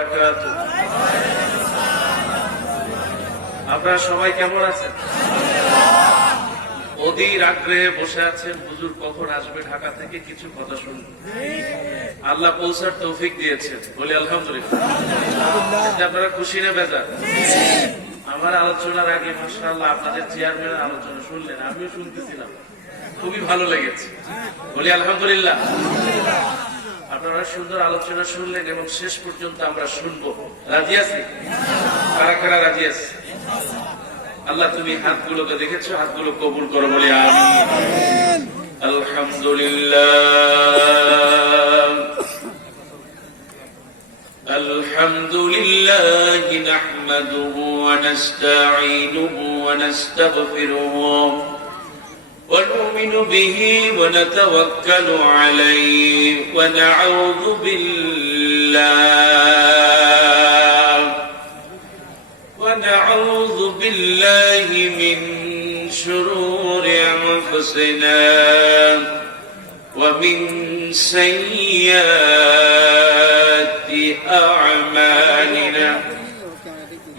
বারাকাতুহু। আপনারা সবাই কেমন আছেন? অধীর আগ্রহে বসে আছেন হুজুর কখন আসবে ঢাকা থেকে, কিছু কথা শুনবেন। আল্লাহ পৌঁছার তৌফিক দিয়েছেন, বলি আলহামদুলিল্লাহ। আপনারা খুশি না বেজার? আমার আলোচনার আগে মাশাআল্লাহ আপনাদের চেয়ারম্যানের আলোচনা শুনলেন, আমিও শুনতেছিলাম, খুবই ভালো লেগেছে, বলি আলহামদুলিল্লাহ। আপনারা সুন্দর আলোচনা শুনলেন এবং শেষ পর্যন্ত আমরা শুনবো। রাজি আছি? কারা কারা রাজি আছে? আল্লাহ তুমি হাতগুলোকে দেখেছো, হাতগুলো কবুল করো, বলি আমিন। আলহামদুলিল্লাহ আলহামদুলিল্লাহ নাহমাদুহু ওয়া নাস্তাঈনুহু ওয়া নাস্তাগফিরুহু ওয়া নু'মিনু বিহি ওয়া নাতাওয়াক্কালু আলাইহি ওয়া না'উযু بالله من شرور أنفسنا ومن سيئات أعمالنا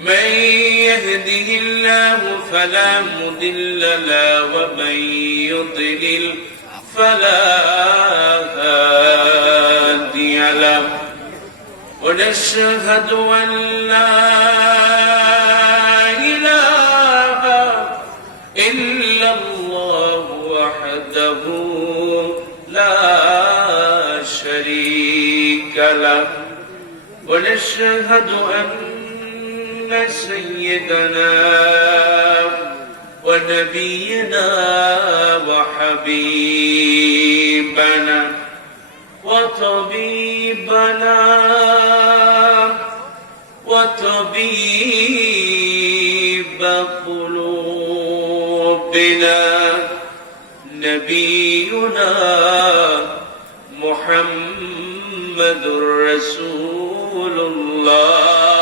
من يهده الله فلا مضل له ومن يضلل فلا هادي له ونشهد أن لا إلا الله وحده لا شريك له ونشهد أن سيدنا ونبينا وحبيبنا وطبيب قلوبنا نبينا محمد رسول الله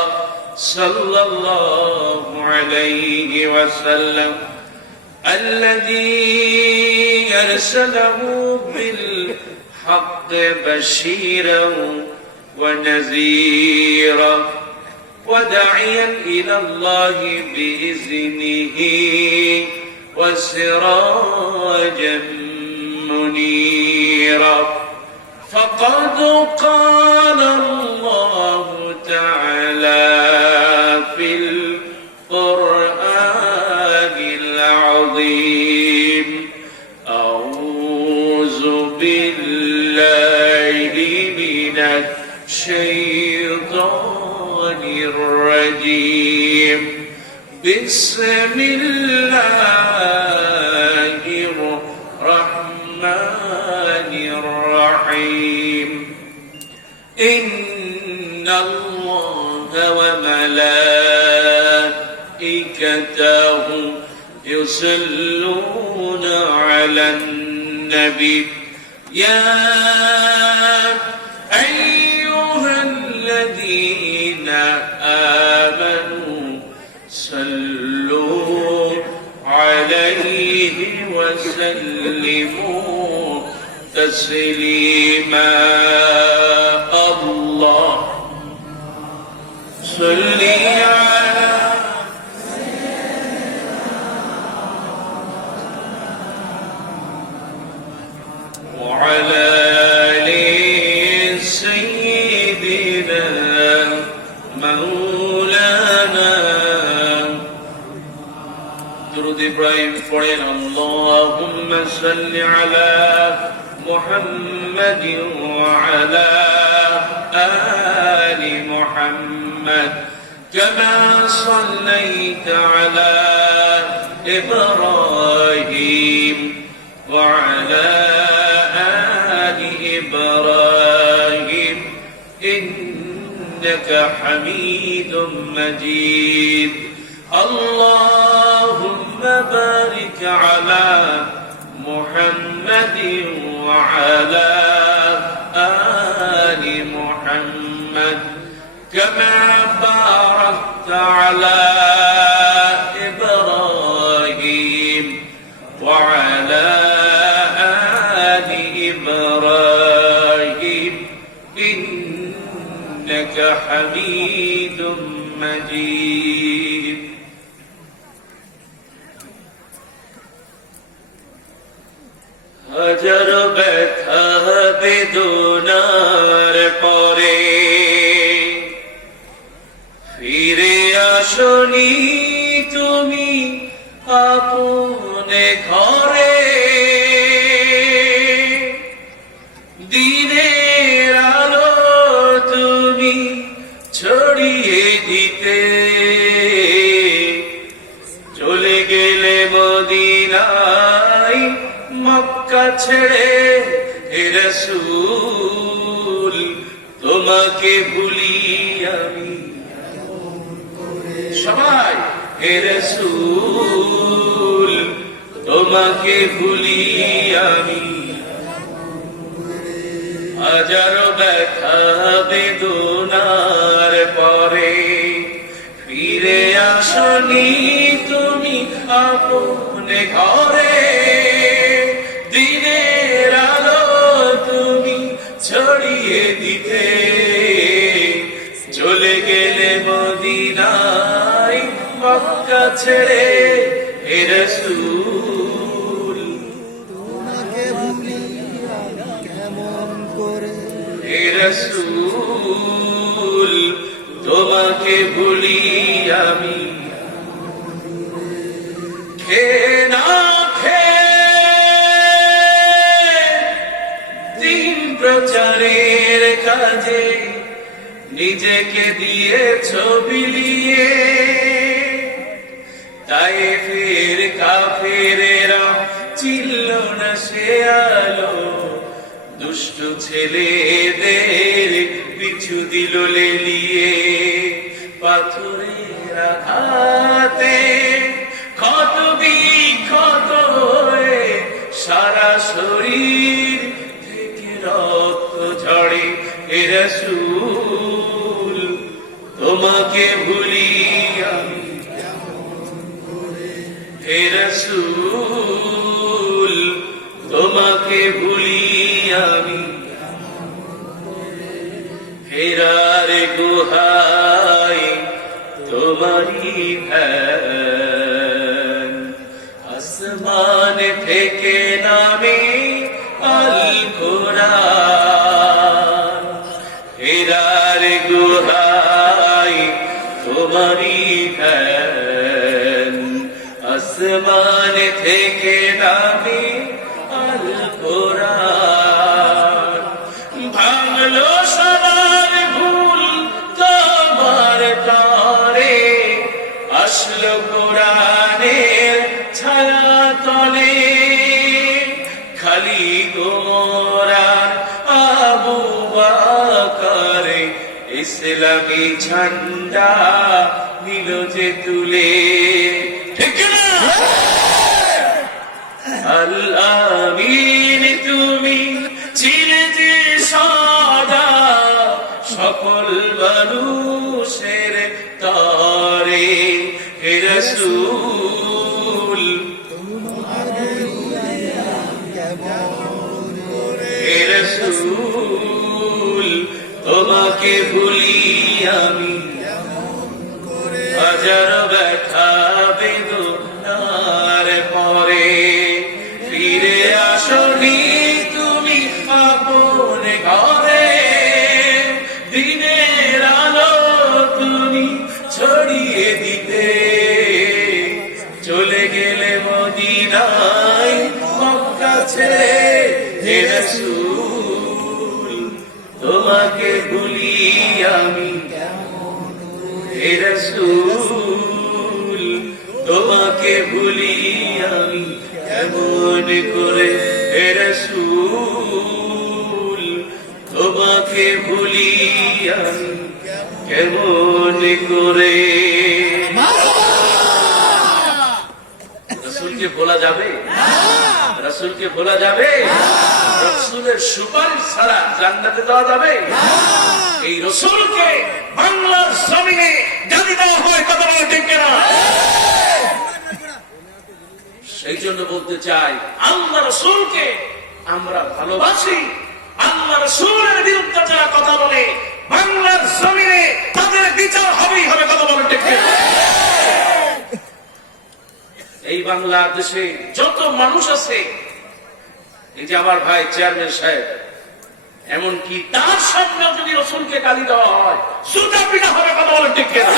صلى الله عليه وسلم الذي أرسله بالحق بشيرا ونذيرا وداعيا إلى الله بإذنه وسراجا منيرا فقد قال الله تعالى في القرآن العظيم أعوذ بالله من الشيطان الرجيم بسم الله الرحمن الرحيم إن الله وملائكته يصلون على النبي يا أيها الذين آمنوا صلوا عليه وسلموا تسليما الله صل على وعلى آل سيدنا مولانا درود إبراهيم فورين اللهم صل على محمد وعلى آل محمد كما صليت على إبراهيم وعلى آل إبراهيم إنك حميد مجيد اللهم بارك على محمد وعلى آل محمد كما باركت على إبراهيم وعلى آل إبراهيم إنك حميد حميد مجيد হাজার ব্যথা বেদনার পরে ফিরে আসনি তুমি আপনে ঘরে দিনের আলো তুমি ছড়িয়ে দিতে চলে গেলে মদিনায় মক্কা ছেড়ে হে রাসূল তোমাকে ভুলি আমি সবাই হে রাসূল তোমাকে ভুলি আমি হাজারো ব্যথা বেদনার পরে ফিরে আসনি তুমি আপনে ঘরে দিনের আলো তুমি ছড়িয়ে দিতে চলে গেলে মদিনায় মক্কা ছেড়ে হে রাসূল হে রাসূল তোমাকে ভুলি আমি খেয়ে না প্রচারের কাজে নিজেকে দিয়েছ বিলিয়ে তায়েফের কাফেরেরা চিনল না সে আলো দুষ্ট ছেলেদের পিছু দিল লেলিয়ে পাথরের আঘাতে ক্ষত বিক্ষত হয়ে সারা শরীর রক্ত ঝরে হে রাসূল তোমাকে ভুলি আমি হে রাসূল তোমাকে ভুলি আমি হেরার গুহায় তোমারি ধ্যান আসমান থেকে নামে আল কোরআন হেরার গুহায় তোমারি ধ্যান আসমান থেকে নামে আল কোরআন ভাঙলো সবার ভুল তোমার তরে আসলো কোরআনের ছায়া তলে খালি গোমরার আবু বকর ইসলামী ঝান্ডা নিল যে তুলে ঠিক না আল আমিন তুমি ছিলে যে সদা সকল মানুষের তরে হে রাসূল হে রাসূল তোমাকে ভুলি আমি হাজার ব্যথা বেদনার পরে ফিরে আসনি তুমি আপনে ঘরে দিনের আলো তুমি ছড়িয়ে দিতে চলে গেলে মদিনায় মক্কা ছেড়ে হে রাসূল তোমাকে ভুলি আমি হে রাসূল তোমাকে ভুলি আমি কেমন করে হে রাসূল তোমাকে ভুলি আমি কেমন করে রাসূলকে ভোলা যাবে রাসূলকে ভোলা যাবে রাসূলের সুপারিশ ছাড়া জান্নাতে যাওয়া যাবে এই রাসূলকে বাংলার জমিনে জাতি দেওয়া হয় কথা বলে ঠিক কিনা সেই জন্য বলতে চাই আল্লাহ রাসূলকে আমরা ভালোবাসি আল্লাহ রাসূলের বিরুদ্ধে যারা কথা বলে বাংলার জমিনে তাদের বাংলাদেশে যত মানুষ আছে, এই যে আমার ভাই চেয়ারম্যান সাহেব, এমনকি তার সামনে যদি রসুলকে গালি দেওয়া হয়, জুতা পিটা হবে, কথা বলেন ঠিক কিনা?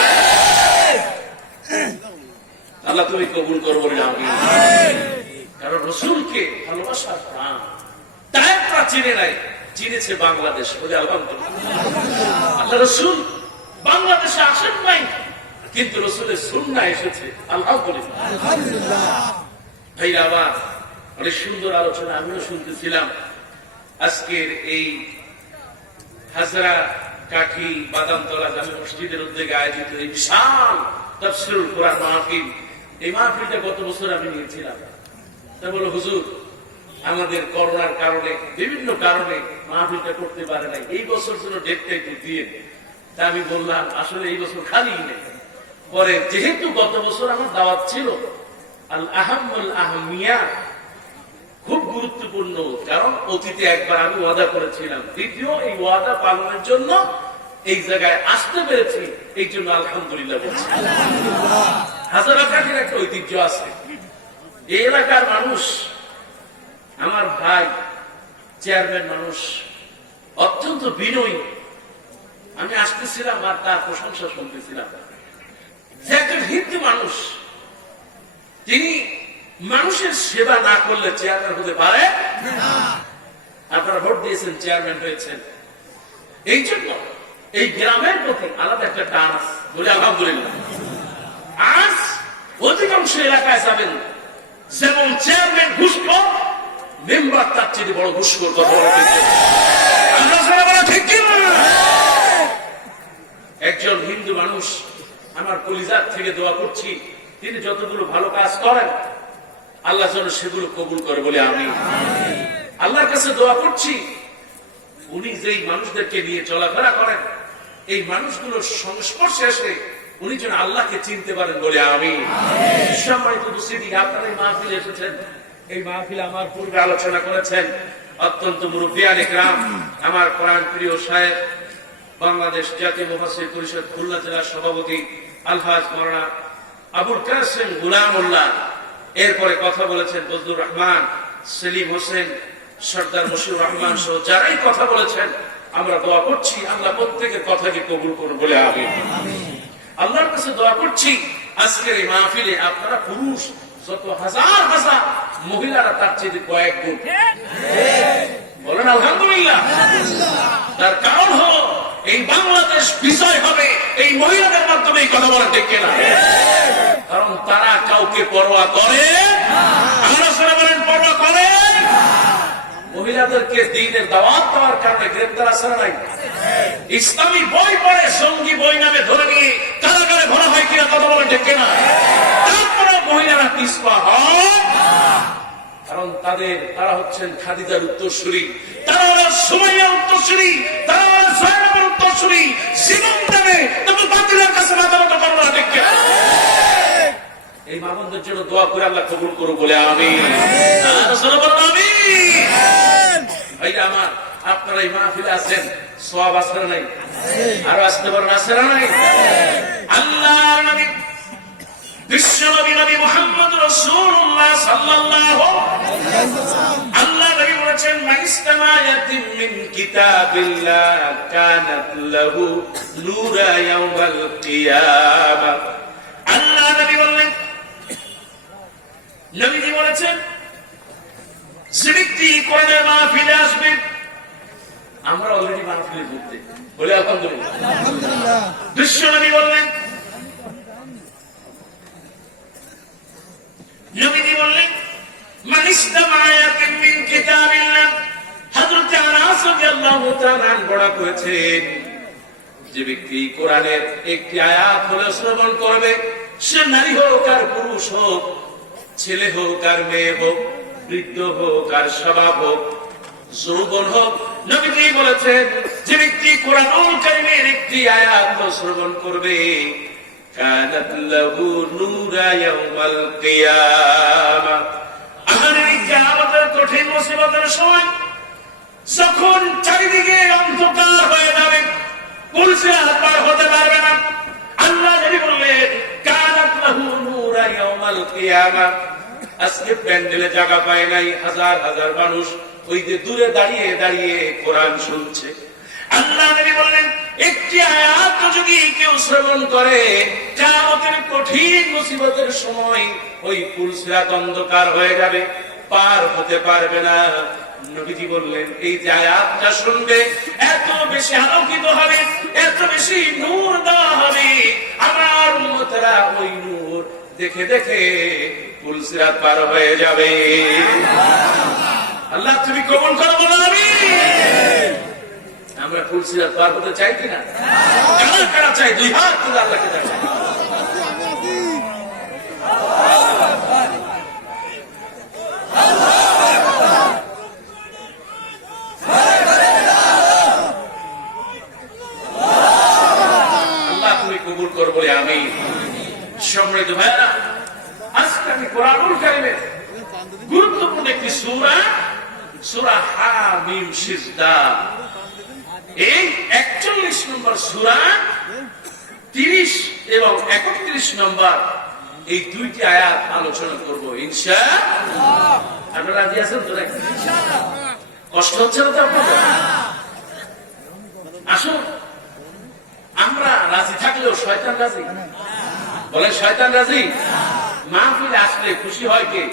আল্লাহ তুমি কবুল করবো না আমি, কারণ রসুলকে ভালোবাসার প্রাণ তারা চিনে নাই, চিনেছে বাংলাদেশ। বলে আলহামদুলিল্লাহ। আল্লাহ রসুল বাংলাদেশে আসেন নাই, কিন্তু রসুলের সুন্নাহ এসেছে। আলহামদুলিল্লাহ। ভাইরা আমার, অনেক সুন্দর আলোচনা আমিও শুনতেছিলাম। আজকের এই হাজরা কাঠি বাদামতলা জামে মসজিদের উদ্যোগে আয়োজিত এই বিশাল তাফসীরুল কোরআন মাহফিল, এই মাহফিলটা গত বছর আমি নিয়েছিলাম। তা বলো হুজুর, আমাদের করোনার কারণে, বিভিন্ন কারণে মাহফিলটা করতে পারে নাই, এই বছর জন্য ডেটটা একটু দিয়ে। তা আমি বললাম আসলে এই বছর খালি নেই। পরে যেহেতু গত বছর আমার দাওয়াত ছিল, আল আহাম্মুল আহমিয়া, খুব গুরুত্বপূর্ণ, কারণ অতীতে একবার আমি ওয়াদা করেছিলাম, দ্বিতীয় এই ওয়াদা পালনের জন্য এই জায়গায় আসতে পেরেছি, এই জন্য আলহামদুলিল্লাহ বলছি। হাজারা কাঠের একটা ঐতিহ্য আছে। এই এলাকার মানুষ, আমার ভাই চেয়ারম্যান মানুষ, অত্যন্ত বিনয়ী। আমি আসতেছিলাম আর তার প্রশংসা শুনতেছিলাম যে একজন হিন্দু মানুষ, তিনি মানুষের সেবা না করলে চেয়ারম্যান হতে পারে। আপনারা ভোট দিয়েছেন, চেয়ারম্যান হয়েছেন, এই জন্য এই গ্রামের প্রতি আলাদা একটা টান আছে। বলে আলহামদুলিল্লাহ। আজ অধিকাংশ এলাকায় যাবেন, যেমন চেয়ারম্যান ঘুষখোর, মেম্বার তার চেয়ে বড় ঘুষখোর। কথা ঠিক কিনা? একজন হিন্দু মানুষ, আমার কলিজার থেকে দোয়া করছি, তিনি যতগুলো ভালো কাজ করেন আল্লাহ যেন সেগুলো কবুল করে বলে আমি আল্লাহর কাছে দোয়া করছি। উনি যেই মানুষদেরকে নিয়ে চলাফেরা করেন, এই মানুষগুলোর সংস্পর্শে এসে উনি যেন আল্লাহকে চিনতে পারেন বলে আমি। সম্মানিত উপস্থিতি, আপনারা এই মাহফিলে এসেছেন। এই মাহফিলে আমার পূর্বে আলোচনা করেছেন অত্যন্ত মুরব্বিয়ান ইকরাম, আমার কোরআন প্রিয় সাহেব, বাংলাদেশ জাতীয় মুফাসসির পরিষদ খুলনা জেলার সভাপতি আলহাজ মাওলানা আবুল কাসেম গুলামউল্লাহ। এরপরে কথা বলেছেন বজলুর রহমান, সেলিম হোসেন, সর্দার মশিউর রহমান সহ যারাই কথা বলেছেন, আমরা দোয়া করছি আল্লাহ প্রত্যেকের কথাকে কবুল করুন বলে আমি আল্লাহর কাছে দোয়া করছি। আজকের এই মাহফিলে আপনারা পুরুষ যত হাজার হাজার, মহিলারা তার চেয়ে কয়েক গুণ। বলেন আলহামদুলিল্লাহ। তার কারণ হলো এই বাংলাদেশ বিজয় হবে এই মহিলাদের মাধ্যমে। এই কথা বলা ঠিক কিনা? কারণ তারা কাউকে পরোয়া করে, আলোচনা বলেন পরোয়া করে। মহিলাদেরকে দ্বীনের দাওয়াত দেওয়ার কারণে গ্রেপ্তার আছে না নাই? ইসলামী বই পড়ে সঙ্গী বই নামে ধরে নিয়ে কারাগারে ভরা হয় কিনা? কথা বলেন ঠিক কিনা? তারপরে মহিলারা পিছপা হয়, কারণ তারা হচ্ছেন খাদিজার উত্তরসূরি, তারা হলো সুমাইয়ার উত্তরসূরি, তারা হলো জয়নবের উত্তরসূরি। জীবন দেবে তবে বাতিলের কাছে মাথা নত করবে না। ঠিক কিনা? এই মামুনদের জন্য দোয়া করে আল্লাহ কবুল করুন বলে আমি ভাইরা আমার, আপনারা এই মাহফিলে আছেন, সওয়াব আছে না নাই? আরো আসতে পারেন, আছে না নাই? আল্লাহর নবী বিশ্ব নবী নবী মুহাম্মদ রাসূলুল্লাহ সাল্লাল্লাহু আলাইহি ওয়াসাল্লাম, আল্লাহ নবী বলেছেন, মাইস্তামায়াতিন মিন কিতাবিল্লাহ কানাত লাহু নূরা ইয়াউমাল কিয়ামাহ। আল্লাহ নবী বললেন, নবীজি বলেছেন, যে ব্যক্তি কোরআনের মাহফিলে আসবে, আমরা অলরেডি মাহফিলে ঘুরতে বলে আলহামদুলিল্লাহ। বিশ্ব নবী বললেন, নবীজি বললেন, মান ইসতামায়াতিন মিন কিতাবিল্লাহ। হযরত আনাস রাদিয়াল্লাহু তাআলা বড় করেছেন, যে ব্যক্তি কোরআনের একটি আয়াত হলে শ্রবণ করবে, সে নারী হোক আর পুরুষ হোক, ছেলে হোক আর মেয়ে হোক, বৃদ্ধ হোক আর শাবাব হোক, যৌবন হোক, নবীজি বলেছেন, যে ব্যক্তি কোরআনুল কারীমের একটি আয়াত শ্রবণ করবে, কানাত লাহু নূরা ইয়াউমাল কিয়ামাহ। আমাদের কিয়ামতের কঠিন মুসিবতের সময় যখন চারিদিকে অন্ধকার হয়ে যাবে, পুলিশের পার হতে পারবে না, আল্লাহ নবী বললেন, কানাত লাহু নূরা ইয়াউমাল কিয়ামাহ। আজকে প্যান্ডেলে জায়গা পায় নাই, হাজার হাজার মানুষ ওই যে দূরে দাঁড়িয়ে দাঁড়িয়ে কোরআন শুনছে। আল্লাহ নবী বললেন, একটি আয়াত যদি কেউ শ্রবণ করে, কিয়ামতের কঠিন মুসিবতের সময় ওই পুল সিরাত অন্ধকার হয়ে যাবে, পার হতে পারবে না। নবীজি বললেন, এই যে আয়াতটা শুনবে এত বেশি আলোকিত হবে, এত বেশি নূর দেওয়া হবে, আমার উম্মতেরা ওই নূর দেখে দেখে পুল সিরাত পার হয়ে যাবে। আল্লাহ তুমি কবুল করো, বলো আমিন। আমরা পুল সিরাত পার হতে চাই কিনা? কারা কারা চাই? দুই হাত তুলে আল্লাহকে দেখাই। আল্লাহ তুমি কবুল করো বলে আমি। সম্মানিত ভাইরা, আজকে আমি কোরআনুল কারীমের গুরুত্বপূর্ণ একটি সূরা, সূরা হামিম সিজদা, এই 41 নম্বর সূরা 30 এবং 31 নম্বর এই দুইটি আয়াত আলোচনা করব ইনশাআল্লাহ। আপনারা রাজি আছেন তো? নাকি কষ্ট হচ্ছে না তো আপনাদের? আসুন, আমরা রাজি থাকলেও শয়তান রাজি। বলে শয়তান রাজি? মাহফিলে আসলে খুশি হয় কে?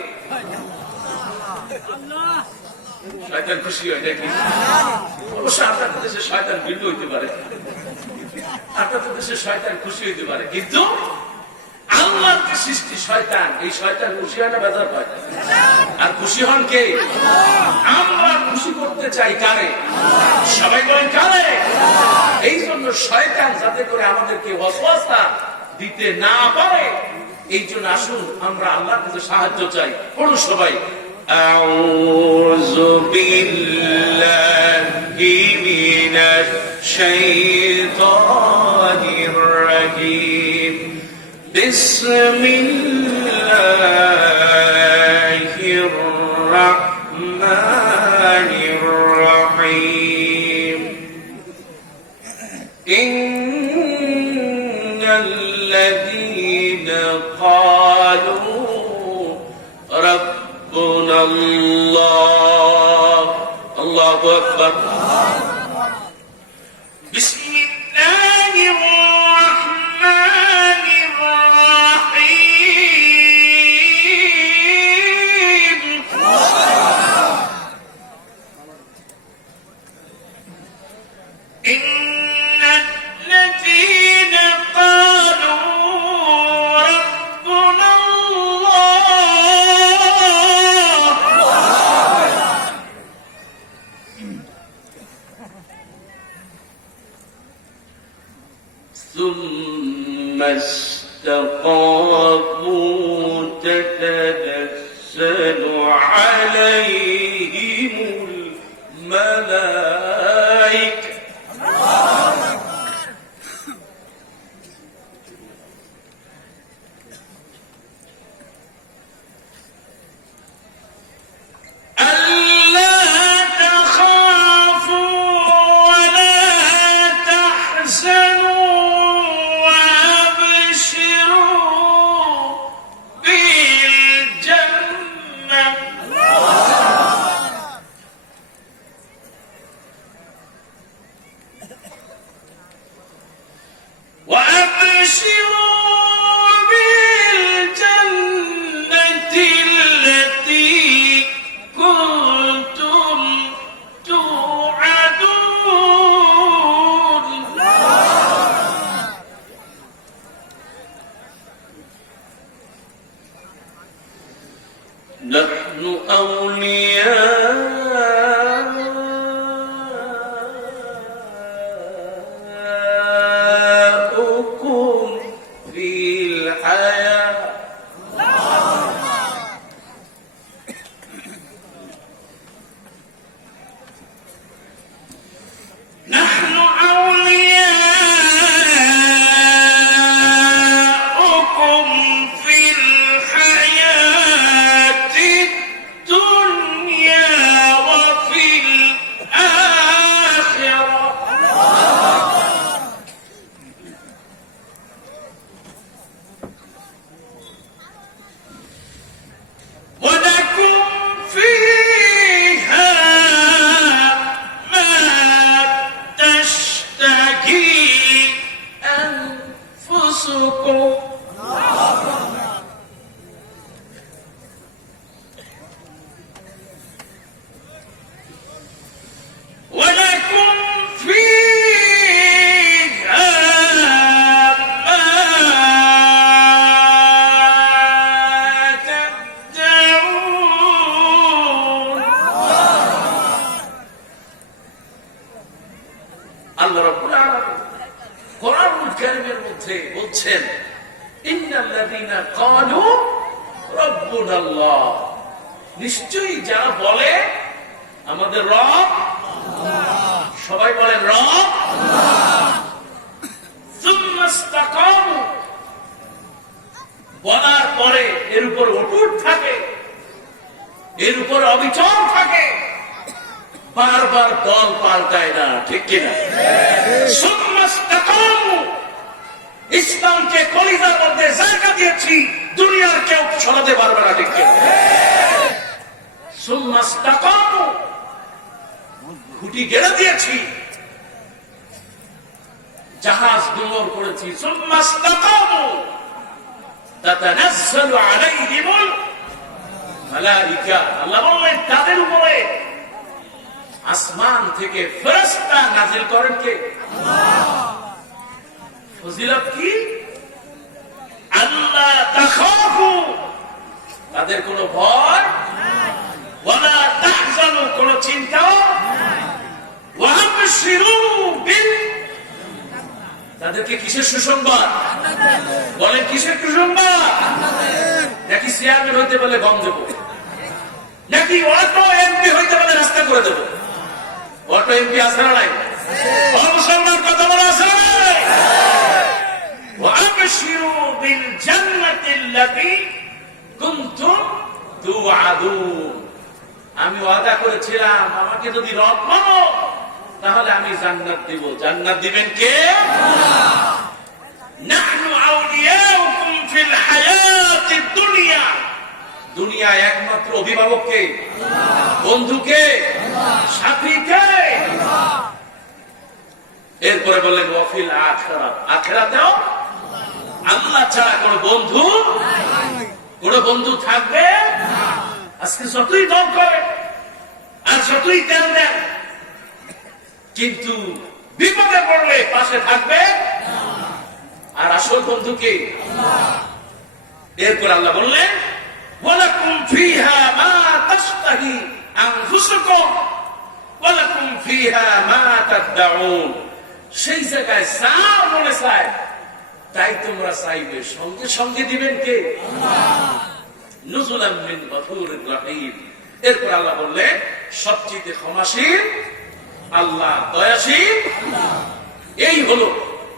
শয়তান খুশি হয় নাকি? অবশ্য আপনাদের দেশে শয়তান ভিন্ন হইতে পারে, আপনাদের দেশে শয়তান খুশি হইতে পারে, কিন্তু আল্লাহর যে সৃষ্টি শয়তান, এই শয়তান খুশি হয় না বেজার হয়? আর খুশি হন কে? আমরা খুশি করতে চাই কারে? সবাই বলেন কারে? এই জন্য শয়তান যাতে করে আমাদেরকে ওয়াসওয়াসা দিতে না পারে, এই জন্য আসুন আমরা আল্লাহর কাছে সাহায্য চাই। পড়ুন সবাই, আউযু বিল্লাহি মিনাশ শাইতানির রাজীম, বিসমিল্লাহির রাহমানির রাহিম। ইন্নাল্লাযীনা ক্বালু রাব্বুনাল্লাহ, আল্লাহু আকবার, বিসমিল্লাহির রাহমানির রাহিম। ইন্নাল্লাযীনা ক্বালু ثم استقاموا تتنزل عليهم الملائكة نحن أولياؤكم في الحياة نحن أولياؤكم في الحياة الدنيا মধ্যে বলছেন ইন্নাল্লাযীনা ক্বালু রাব্বুনাল্লাহ, নিশ্চয়ই যারা বলে আমাদের রব আল্লাহ, সবাই বলেন রব আল্লাহ, সুম্মা ইসতাকামু, বলার পরে এর উপর অটুট থাকে, এর উপর অবিচল থাকে, বারবার দল পাল্টায় না, ঠিক কিনা? সুম্মা ইসতাকামু, ইসলামকে কলিজার মধ্যে জায়গা দিয়েছি, দুনিয়ার কেউ সরাতে পারবে না, ঠিক কিনা? সুম্মা ইসতাকামু, খুঁটি গেড়ে দিয়েছি, জাহাজ ডুবর করেছি। সুম্মা ইসতাকামু তাতানাজ্জালু আলাইহিমুল মালাইকা, আল্লাহ বললেন তাদের উপরে আসমান থেকে ফেরেশতা নাযিল করেন কে? আল্লাহ। ফজিলত কি? আল্লাহ তাখাফু, তাদের কোনো ভয় নাই, ওয়ালা তাহজানু, কোনো চিন্তাও নাই, ওয়া আবশিরু বিল, তাদেরকে কিসের সুসংবাদ? বলেন কিসের সুসংবাদ? নাকি চেয়ারম্যান হইতে বলে গম দেবো, নাকি অটো এমপি হইতে বলে রাস্তা করে দেবো? অটো এমপি আছে না নাই? মুসলমান কথা বলা আছে না নাই? ওয়া আবশিরু বিল জান্নাতিল্লাতী কুনতুম তুআদুন, আমি ওয়াদা করেছিলাম আমাকে যদি রব মানো তাহলে আমি জান্নাত দিব। জান্নাত দিবেন কে? আল্লাহ। নাহনু আউলিয়াউকুম ফিল হায়াতিদ দুনিয়া, দুনিয়ায় একমাত্র অভিভাবক কে? আল্লাহ। বন্ধু কে? আল্লাহ। সাথী কে? আল্লাহ। এরপরে বললেন ওয়া ফিল আখিরাত, আখিরাতেও আল্লাহ ছাড়া কোনো বন্ধু নাই, কোনো বন্ধু থাকবে না। আজকে যতই দল করে আর যতই তেল দেন, কিন্তু বিপদে পড়লে পাশে থাকবে না। আর আসল বন্ধু কে? আল্লাহ। এরপর আল্লাহ বললেন ওয়ালাকুম ফিহা মা তাশতাহি আনফুসুকুম ওয়ালাকুম ফিহা মা তাদউন, সেই জায়গায় যা মনে চায় তাই তোমরা চাইবে, সঙ্গে সঙ্গে দিবেন কে? আল্লাহ। নুজুলাম মিন গফুরির রহিম। এরপর আল্লাহ বললেন সবচেয়ে ক্ষমাশীল আল্লাহ, দয়াশীল আল্লাহ। এই হলো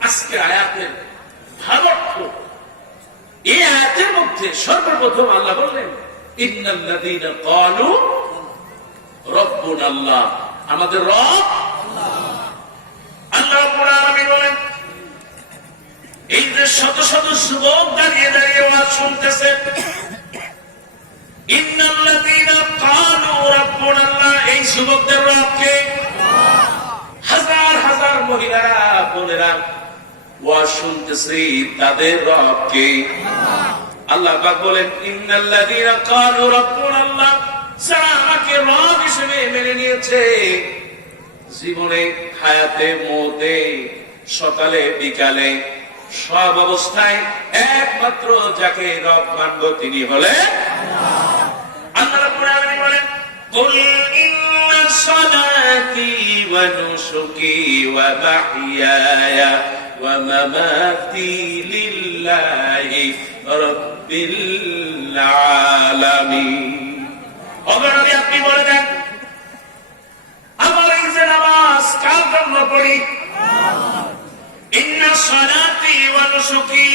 আজকে আয়াতের ভাবার্থ। এই আয়াতের মধ্যে সর্বপ্রথম আল্লাহ বললেন ইন্নাল্লাযীনা ক্বালু রাব্বুনাল্লাহ, আমাদের রব আল্লাহ। আল্লাহ রাব্বুল আলামিন বলেন এই যে শত শত যুবক দাঁড়িয়ে দাঁড়িয়ে ওয়াজ শুনতেছে, ইন্নাল্লাযীনা ক্বালু রাব্বুনাল্লাহ, এই যুবকদের রব কে? হাজার হাজার মহিলারা বোনেরা ওয়াজ শুনতেছে, তাদের রব কে? আল্লাহ পাক বলেন ইন্নাল্লাযীনা ক্বালু রাব্বুনাল্লাহ, যারা আমাকে রব হিসেবে মেনে নিয়েছে, জীবনে হায়াতে মওতে সকালে বিকালে সব অবস্থায় একমাত্র যাকে রব মানব তিনি হলেন আল্লাহ। আল্লাহ রাব্বুল আলামিন বলেন কুল ইন্না সালাতি ওয়া নুসুকি ওয়া মাহইয়ায়া ওয়া মামাতি লিল্লাহি রাব্বিল আলামিন। ওগো আপনি বলে দেন আমার এই যে নামাজ কার জন্য পড়ি? ইন্না সালাতি ওয়া নুসুকি,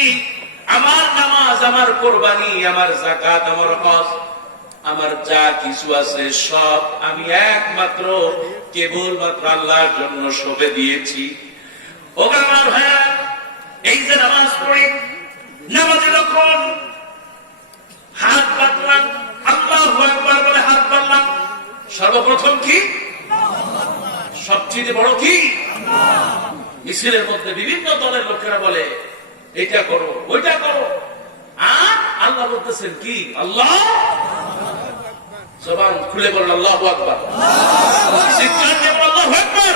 আমার নামাজ, আমার কুরবানি, আমার যাকাত, আমার হজ, আমার যা কিছু আছে সব আমি একমাত্র কেবলমাত্র আল্লাহর জন্য সঁপে দিয়েছি। ওগো আমার ভাইয়া, এই যে নামাজ পড়ি, নামাজে যখন হাত বাঁধলাম, আল্লাহু আকবার বলে হাত বাঁধলাম, সর্বপ্রথম কি? সবচেয়ে বড় কি? মিছিলের মধ্যে বিভিন্ন দলের লোকেরা বলে এটা করো ওইটা করো, আর আল্লাহ বলতেছেন কি? আল্লাহ। জবান খুলে বলেন আল্লাহু আকবার, চিৎকার দিয়ে বলেন আল্লাহু আকবার।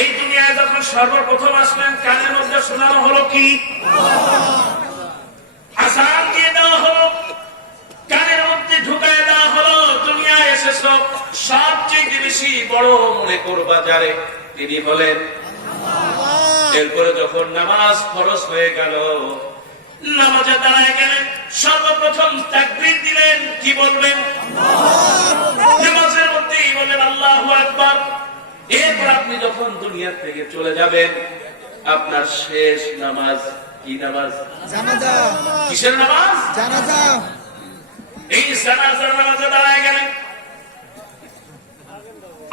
এই দুনিয়ায় যখন সর্বপ্রথম আসলেন, কানের মধ্যে শোনানো হলো কি? আযান দিয়ে দেওয়া হলো, কানের মধ্যে ঢুকায় দেওয়া হলো। দুনিয়ায় এসে সবচেয়ে বেশি বড় মনে করবা যারে, তিনি বলেন আল্লাহ। এরপরে যখন নামাজ ফরজ হয়ে গেল, নামাজে দাঁড়ায় গেলেন, সর্বপ্রথম তাকবীর দিলেন। কি বলবেন? নামাজের মধ্যেই বলেন আল্লাহু আকবার। এরপর আপনি যখন দুনিয়া থেকে চলে যাবেন, আপনার শেষ নামাজ কি নামাজ? জানাজা। কিসের নামাজ? জানাজা। এই জানাজার নামাজে দাঁড়ায় গেলেন,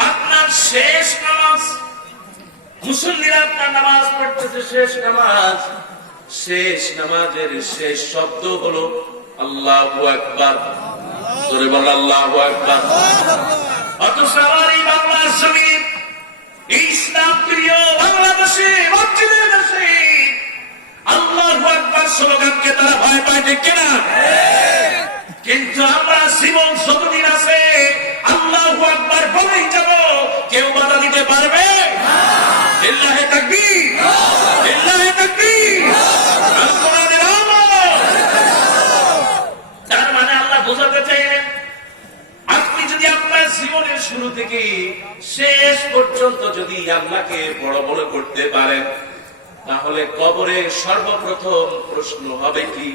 আপনার শেষ নামাজ। মুসল্লিরা আপনার নামাজ পড়তেছে, শেষ নামাজ। শেষ নামাজের শেষ শব্দ হলো আল্লাহু আকবার। জোরে বল আল্লাহু আকবার। অথচ আমার এই বাংলার জমিন, ইসলাম প্রিয় বাংলাদেশে, মসজিদে বসে আল্লাহু আকবার স্লোগানকে তারা ভয় পায়, ঠিক কিনা? কিন্তু আমরা জীবন যতদিন আছে আল্লাহু আকবার বলেই যাব, কেউ বাধা দিতে পারবে? লিল্লাহি তাকবীর, লিল্লাহি তাকবীর। তার মানে আল্লাহ বোঝাতে চাইলেন, আপনি যদি আপনার জীবনের শুরু থেকে শেষ পর্যন্ত যদি আল্লাহকে বড় বড় করতে পারেন, তাহলে কবরে সর্বপ্রথম প্রশ্ন হবে কি?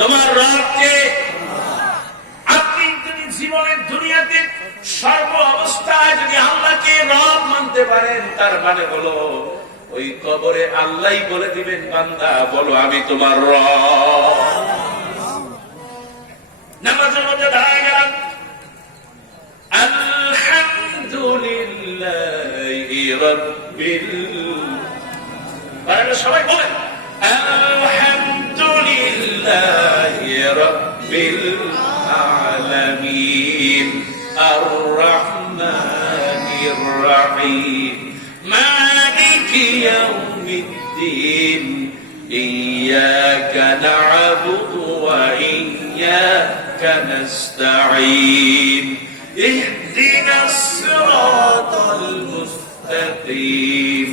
তোমার রবকে। আপনি যদি জীবনের দুনিয়াতে সর্ব অবস্থায় যদি আল্লাহকে রব মানতে পারেন, তার মানে হলো ওই কবরে আল্লাহই বলে দিবেন, বান্দা বলো আমি তোমার রব। নামাজের মধ্যে দাঁড়ায় গেলাম, আলহামদুলিল্লাহি রাব্বিল আলামিন। সবাই বলেন আলহামদুলিল্লাহি রাব্বিল আলামিন আর রহমানির রহিম মালিকি ইয়াউমিদ্দিন ইয়াকা না'বুদু ওয়া ইয়াকা নাস্তাঈন ইহদিনাস সিরাতাল মুস্তাকিম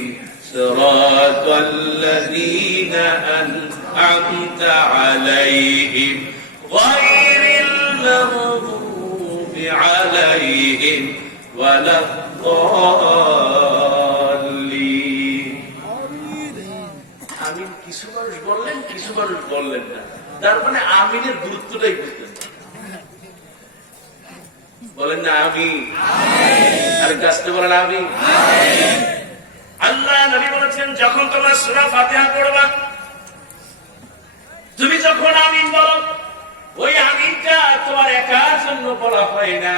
সিরাতাল লাযীনা আন'আমতা আলাইহিম গায়রিল মাগদুবি আলাইহিম ওয়ালাদ-দাল্লিন। আমিন কিছু মানুষ বললেন, কিছু মানুষ বললেন না। তার মানে আমিনের গুরুত্বটাই বুঝলেন। বলেন না আমিন। আর কাছতে বলেন আমিন। আল্লাহ নবী বলেছেন, যখন তোমরা সূরা ফাতিহা পড়বা, তুমি যখন আমিন বলো, ওই আমিনটা তোমার একার জন্য বলা হয় না,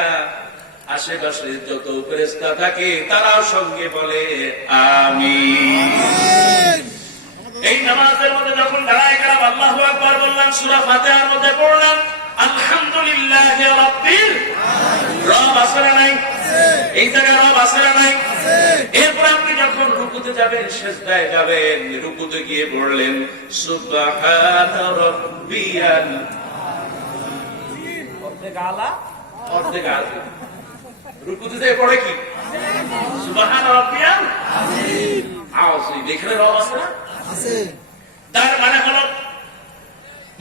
আশেপাশে যত ফেরেশতা থাকে তারাও সঙ্গে বলে আমিন। এই নামাজের মধ্যে যখন দাঁড়ায় গেলাম, আল্লাহু আকবার বললাম, সূরা ফাতিহার মধ্যে পড়লাম আলহামদুলিল্লাহি রাব্বিল আলামিন। রব আছে না নাই? এই জায়গায় রব আছে না নাই? এরপর আপনি যখন রুকুতে যাবেন, সিজদায় যাবেন, রুকুতে গিয়ে পড়লেন সুবহানা রাব্বিয়াল অর্ধেক আলা অর্ধেক আযীম। রুকুতে যায় পড়ে কি? সুবহানা রাব্বিয়াল আযীম। এখানে রব আছে না? আছে। তার মানে হলো,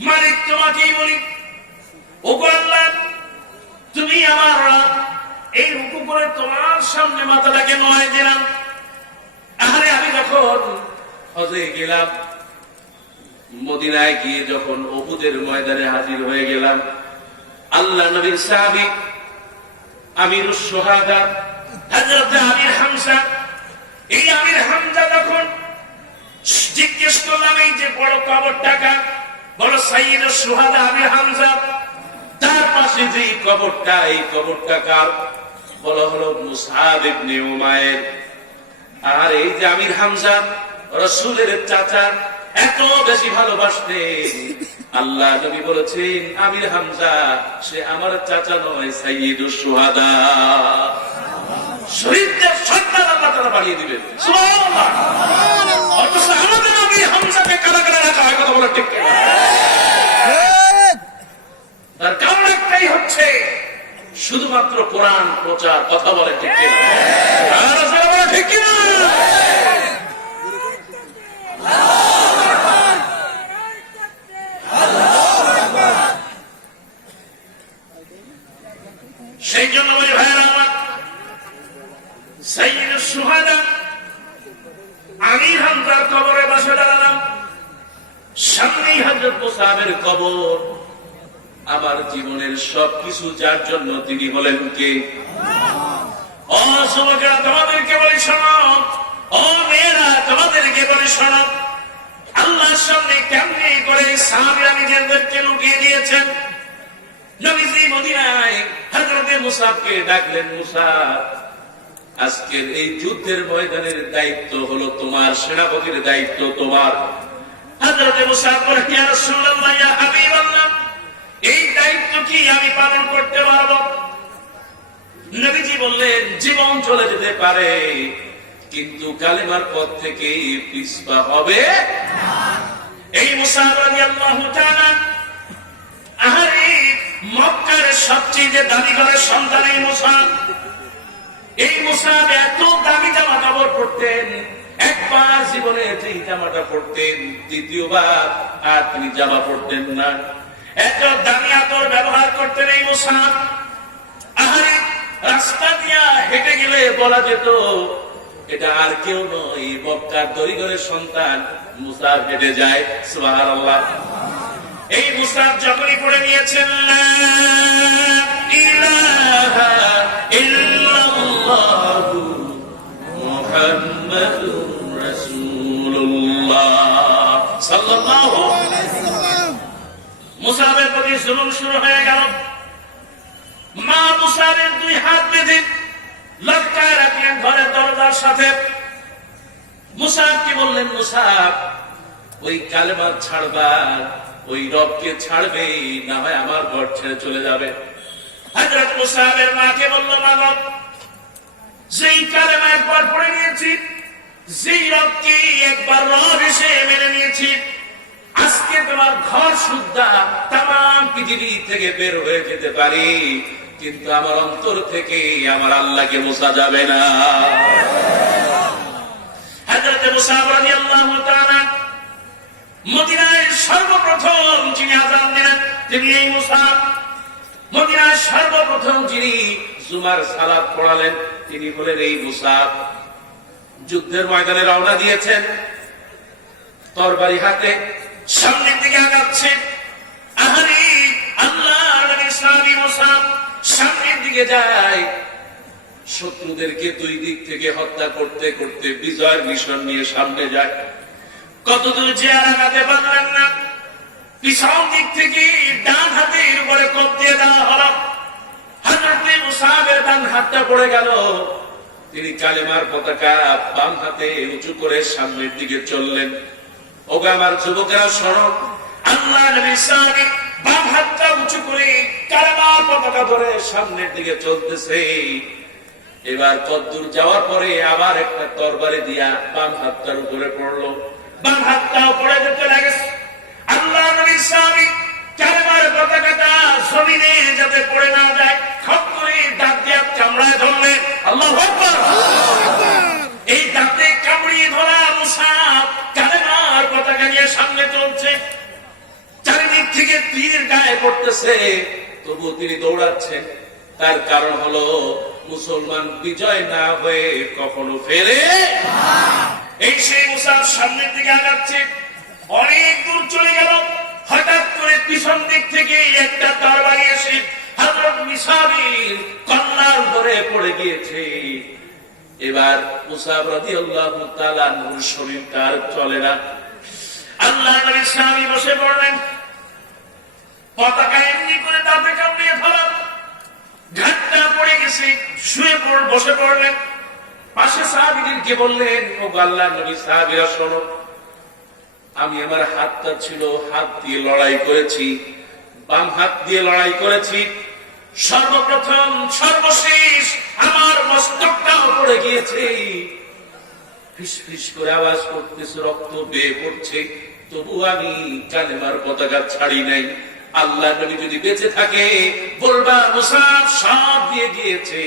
মালিক তোমাকেই বলি, ওগো আল্লাহ তুমি আমার রব। এই রুকু করে তোমার সামনে মাথাটাকে নোয়াই দিলাম। আরে আমি যখন হজে গেলাম, মদিনায় গিয়ে যখন উহুদের ময়দানে হাজির হয়ে গেলাম, আল্লাহ নবীর সাহাবী আমিরুশ শুহাদা হযরত আমির হামজা, এই আমির হামজা যখন জিজ্ঞেস করলাম, এই যে বড় কবরটাকা, বড় সাইয়্যিদুশ শুহাদা আমির হামজা, তার পাশে যে কবরটা, এই কবরটা কার? বলা হলো মুসআব ইবনে উমাইর। আর এই যে আমির হামজা রাসূলের চাচা, এত বেশি ভালোবাসতেন, আল্লাহ নবী বলেছেন আমির হামজা সে আমার চাচা নয়, সাইয়্যিদুশ শুহাদা। শহীদদের সন্তান আল্লাহ তাআলা বানিয়ে দিবেন, সুবহানাল্লাহ। অথচ আমাদের আমির হামজাকে কারাগারে রাখা হয়, কথা বলা ঠিক কিনা? তার কারণ একটাই হচ্ছে শুধুমাত্র কোরআন প্রচার, কথা বলে ঠিক কিনা? ঠিক কিনা? সেই জন্য বলি ভাইয়েরা আমার, সাইয়্যিদুশ শুহাদা হযরত মুসাবের কবর। আমার জীবনের সবকিছু যার জন্য তিনি হলেন কে? ও যুবকেরা তোমাদেরকে বলি শোনো, ও মেয়েরা তোমাদেরকে বলি শোনো, আল্লাহর সামনে কেমনে করে সাহাবীরা নিজেদেরকে লুকিয়ে দিয়েছেন। নবীজি মদিনায় হযরত মুসাবকে ডাকলেন, মুসাব, আজকের এই যুদ্ধের ময়দানের দায়িত্ব হলো তোমার, সেনাপতির দায়িত্ব তোমার। হযরত মুসাব বলেন, ইয়া রাসূলুল্লাহ, ইয়া হাবিবাল্লাহ, এই দায়িত্ব কি আমি পালন করতে পারবো? নবীজি বললেন, জীবন চলে যেতে পারে, কিন্তু কালেমার পথ থেকে পিছপা হবে না। এই মুসাব রাদিয়াল্লাহু তাআলা, আহারে মক্কার সবচেয়ে দামি ঘরের সন্তান এই মুসাব। এই মুসাব এত দামি জামা কাপড় পরতেন, একবার জীবনে যেই জামাটা পরতেন দ্বিতীয়বার আর তিনি জামা পরতেন না। এত দামি আতর ব্যবহার করতেন এই মুসাব। আহারে রাস্তা দিয়া হেঁটে গেলে বলা যেত এটা আর কেউ নয়, মক্কার দরিদ্রের সন্তান মুসাব হেঁটে যায়। সুবহানাল্লাহ। এই মুসাব যখনই পড়ে নিয়েছেন লা ইলাহা ইল্লাল্লাহু মুহাম্মাদুর রাসূলুল্লাহ সাল্লাল্লাহু আলাইহি ওয়াসাল্লাম, মুসাবের প্রতি জুলুম শুরু হয়ে গেল। মা মুসাবের দুই হাত বেঁধে লটকায় রাখলেন ঘরের দরজার সাথে। মুসাব কি বললেন, মুসাব ওই কালেমা ছাড়বা, ওই রবকে ছাড়বে, না হয় আমার ঘর ছেড়ে চলে যাবে। হযরত মুসাবের মাকে বলল, মা গো, যেই কালেমা একবার পড়ে নিয়েছি, যেই রবকে একবার রব হিসেবে মেনে নিয়েছি, আজকে তোমার ঘর শুদ্ধা তামাম পৃথিবী থেকে বের হয়ে যেতে পারি, কিন্তু আমার অন্তর থেকে আমার আল্লাহকে মোছা যাবে না। হযরত মুসা রাদিয়াল্লাহু তাআলা মদিনায় সর্বপ্রথম যিনি আযান দিলেন তিনি এই মুসা। মদিনায় সর্বপ্রথম যিনি জুমার সালাত পড়ালেন তিনি হলেন এই মুসা। যুদ্ধের ময়দানে রওনা দিয়েছেন, তরবারি হাতে সামনের দিকে আগাচ্ছে। আহারে আল্লাহর নবী সাহাবী মুসা সামনের দিকে যায়, শত্রুদেরকে দুই দিক থেকে হত্যা করতে করতে বিজয়ের মিশন নিয়ে সামনে যায়। কতদূর যে আর আগাতে পারলেন না, পিছন দিক থেকে ডান হাতের উপরে কোপ দিয়ে দেওয়া হলো। হযরত মুসাবের ডান হাতটা পড়ে গেল, তিনি কালেমার পতাকা বাম হাতে উঁচু করে সামনের দিকে চললেন। ওগো আমার যুবকেরা শোনো, আল্লাহ নবী সাহাবী বাম হাতটা উঁচু করে কালেমার পতাকা ধরে সামনের দিকে চলতেছে। এবার কদ্দূর যাওয়ার পরে আবার একটা তরবারি দিয়া বাম হাতটার উপরে পড়লো, বাম হাতটাও পড়ে যেতে লাগে। আল্লাহ নবী সাহাবী কালেমার পতাকাটা জমিনে যাতে পড়ে না যায় খপ করে দাঁত দিয়ে কামড়ায় ধরলেন। আল্লাহু আকবার। এই দাঁতে কামড়িয়ে ধরা মুসাব কালেমার পতাকা নিয়ে সামনে চলছে, চারিদিক থেকে তীর গায়ে পড়তেছে, তবু তিনি দৌড়াচ্ছেন। তার কারণ হলো মুসলমান বিজয় না হয়ে কখনো ফেরে। এই সেই মুসাব সামনের দিকে আগাচ্ছে, অনেক দূর চলে গেল। হঠাৎ করে পিছন দিক থেকে একটা তরবারি এসে হযরত মুসাবের কন্যার উপরে পড়ে গিয়েছে। এবার মুসাব রাদিয়াল্লাহু তাআলা নূর শরীফ আর চলে না। আল্লাহ নবী সাহাবী বসে পড়লেন, পতাকা এমনি করে দাঁতে কামড়িয়ে ধরা, ঘাটটা পড়ে গেছে, শুয়ে বসে পড়লেন। পাশে সাহাবীদেরকে বললেন, ও আল্লাহর নবী সাহাবীরা শোনো, আমি আমার হাতটা ছিল, হাত দিয়ে লড়াই করেছি, বাম হাত দিয়ে লড়াই করেছি, সর্বপ্রথম সর্বশেষ আমার মস্তকটাও পড়ে গিয়েছে। ফিস ফিস করে আওয়াজ করতেছে, রক্ত বেয়ে পড়ছে, তবু আমি কালেমার পতাকা ছাড়ি নাই। আল্লাহ নবী যদি বেঁচে থাকে বলবা মুসাব সব দিয়ে গিয়েছে,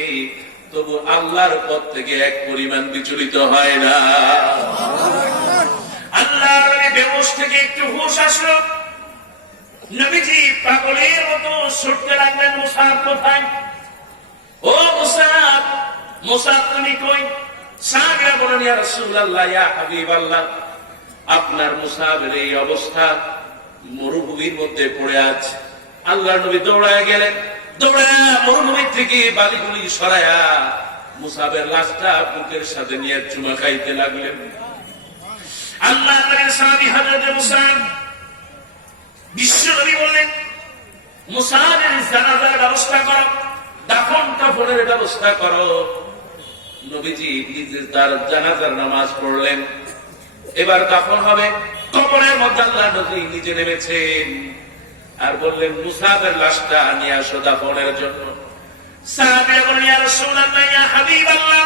তবু আল্লাহর পথ থেকে এক পরিমাণ বিচলিত হয় না। আল্লাহর নবী বেহুশ থেকে একটু হুঁশ আসলো, নবীজি পাগলের মতো ছুটতে লাগলেন, মুসাব কোথায়? ও মুসাব, মুসাব তুমি কই? সাহাবীরা বলেন, ইয়া রাসূলুল্লাহ, ইয়া হাবিবাল্লাহ, আপনার মুসাবের এই অবস্থা, মরুভূমির মধ্যে পড়ে আছে। আল্লাহ নবী দৌড়ায় গেলেন, দৌড়ায় মরুভূমি থেকে বালিগুলি সরায়া মুসাবের লাশটা বুকের সাথে নিয়ে চুমা খাইতে লাগলেন। আল্লাহ নবীর সাহাবী হযরত মুসাব, বিশ্ব নবী বললেন, মুসাবের জানাজার ব্যবস্থা করো, দাফন কাফনের ব্যবস্থা করো। নবীজি নিজের তার জানাজার নামাজ পড়লেন। এবার দাফন হবে, কবরের মধ্যে আল্লাহ নবী নিজে নেমেছেন আর বললেন, মুসাবের লাশটা নিয়ে আসো দাফনের জন্য। সাহাবীরা বললেন, ইয়া রাসূলুল্লাহ, ইয়া হাবিবাল্লাহ,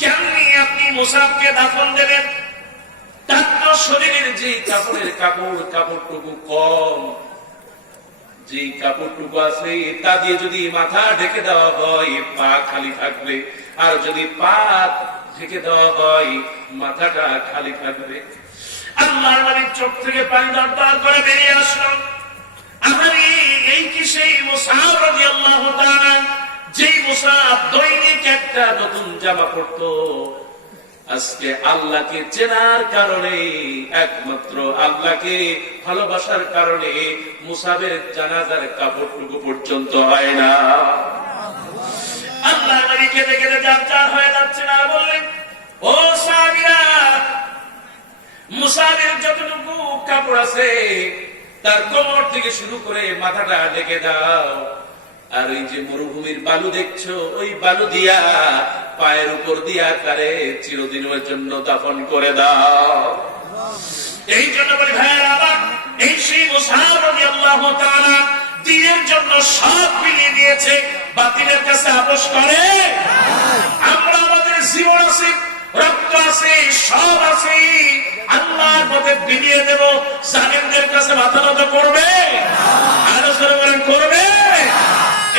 কেমনি আপনি মুসাবকে দাফন দেবেন? তার তো শরীরের যে কাপড়টুকু কম, যে কাপড়টুকু আছে তা দিয়ে যদি মাথা ঢেকে দেওয়া হয় পা খালি থাকবে, আর যদি পা ঢেকে দেওয়া হয় মাথাটা খালি থাকবে। আল্লাহর নবীর চোখ থেকে পানি দরদর করে বেরিয়ে আসলো। আমারে এই কি সেই মুসাব রাদিয়াল্লাহু তাআলা, যেই মুসাব দৈনিক একটা নতুন জামা পরতো, আজকে আল্লাহকে চেনার কারণে, একমাত্র আল্লাহকে ভালোবাসার কারণে মুসাবের জানাজার কাপড়টুকু পর্যন্ত হয় না। আল্লাহ নবী কেঁদে কেঁদে যার হয়ে যাচ্ছে না, বললেন, ও সাহাবীরা, মুসাবের যতটুকু কাপড় আছে তার কোমর থেকে শুরু করে মাথাটা ঢেকে দাও। আর ওই যে মরুভূমির বালু দেখছো, ওই বালু দিয়া পায়ের উপর দিয়া তারে চিরদিনের জন্য দাফন করে দাও। এই জন্য বলি ভাইয়ের আবার, এই সেই মুসাব রাদিয়াল্লাহু তাআলা দ্বীনের জন্য সব মিলিয়ে দিয়েছে, বাতিলের কাছে আপোষ করে? আমরা আমাদের জীবন আছে, রক্ত আছে, সব আছে, আল্লাহর পথে বিলিয়ে দেব, জালেমদের কাছে মাথা নত করবে? আলোচনা করেন, করবে?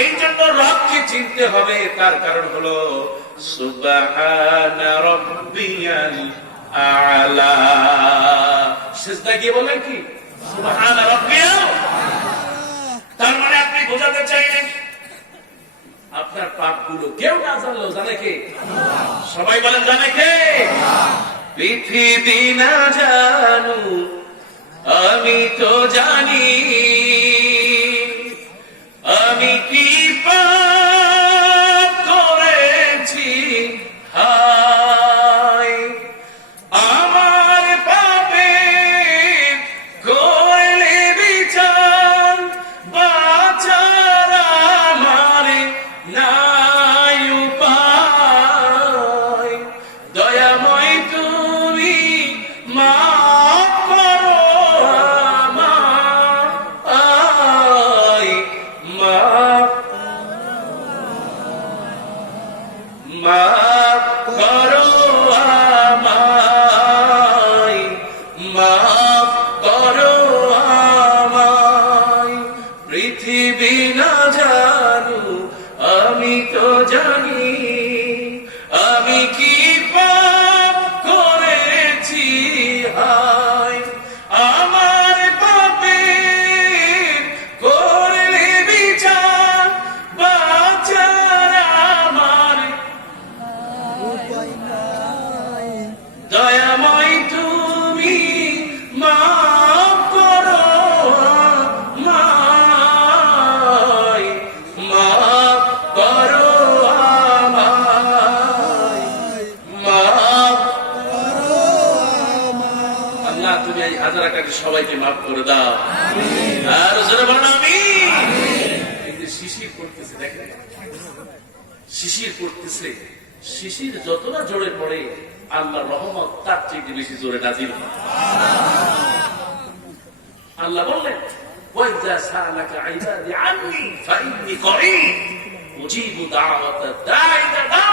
এই জন্য রবকে চিনতে হবে। তার কারণ হলো সুবহানা রাব্বিয়াল আ'লা। সিজদা গিয়ে বলেন কি সুবহানা রাব্বিয়াল। তার মানে আপনি বোঝাতে চাইলেন আপনার পাপগুলো কেউ না জানলো জানে কে? সবাই বলেন, জানে কে? পৃথিবী না জানু আমি তো জানি, আমি কি পাপ করেছি, হায় আমার পাপের করলে বিচার, বাঁচার আমার নাই উপায়, দয়াময় তুমি মাফ করো আমায়, মাফ করো আমায়, মাফ করো আমায়। পৃথিবী না জানু আমি তো জানি, আমি কি পাপ করেছি, হায় আমার পাপের করলে বিচার, বাঁচার আমার দয়াময় তুমি মাফ করো আমায়, মাফ করো আমায়, মাফ করো আমায়। আল্লাহ তুমি এই হাজার টাকা সবাইকে মাফ করে দাও। আর জোরে বলেন আমিন। এই যে শিশির পড়তেছে, দেখেন শিশির পড়তেছে, শিশির যতটা জোরে পড়ে আল্লাহ রহমত তার চেয়ে বেশি জোরে নাজিল হয়। আল্লাহ বললেন, ওয়াইযা সালাকা ইবাদি আন্নী ফাইন্নী করিব উজিবু দাওয়াতা দাঈ ইযা দা।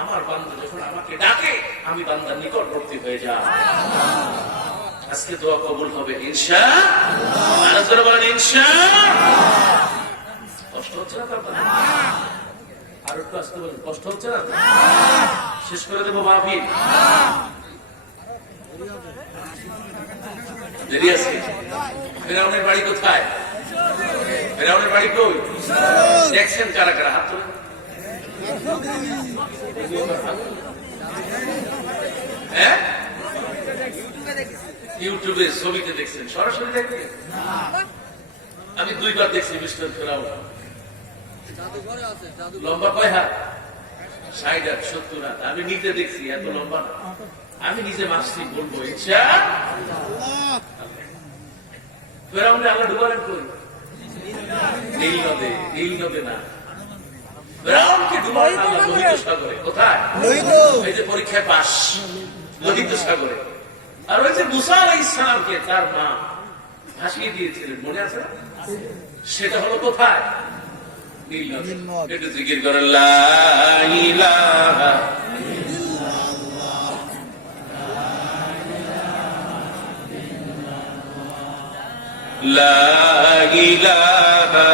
আমার বান্দা যখন আমাকে ডাকে আমি বান্দার নিকটবর্তী হয়ে যাই। আজকে দোয়া কবুল হবে ইনশাআল্লাহ। আর জোরে বলেন ইনশাআল্লাহ। কষ্ট হচ্ছে না আপনাদের? আর একটু আসতে বলেন, কষ্ট হচ্ছে না? শেষ করে দেবো মাহফিল, দেরি আছে। ফেরাউনের বাড়ি কোথায়? ফেরাউনের বাড়ি কই? দেখছেন কারা কারা? হাত তোলেন। হ্যাঁ, ইউটিউবে ছবিতে দেখছেন, সরাসরি দেখবেন? আমি 2 বার দেখছি মিস্টার ফেরাউন। লম্বা কয় হাত? 60 হাত, 70 হাত। আমি নিজে দেখছি, এত লম্বা না। আমি নিজে মাসছি, বলবো ইচ্ছা ফেরাউনে আল্লাহ ডুবালেন কই? নীল নদে না, ফেরাউনকে ডুবালেন আল্লাহ লোহিত সাগরে। কোথায়? এই যে পরীক্ষায় পাস, লোহিত সাগরে। আর ওই যে মুসা আলাইহিস সালামকে তার মা ভাসিয়ে দিয়েছিলেন, মনে আছে? সেটা হলো কোথায়? নীল নদে। একটু জিকির করেন, লা ইলাহা লা ইলাহা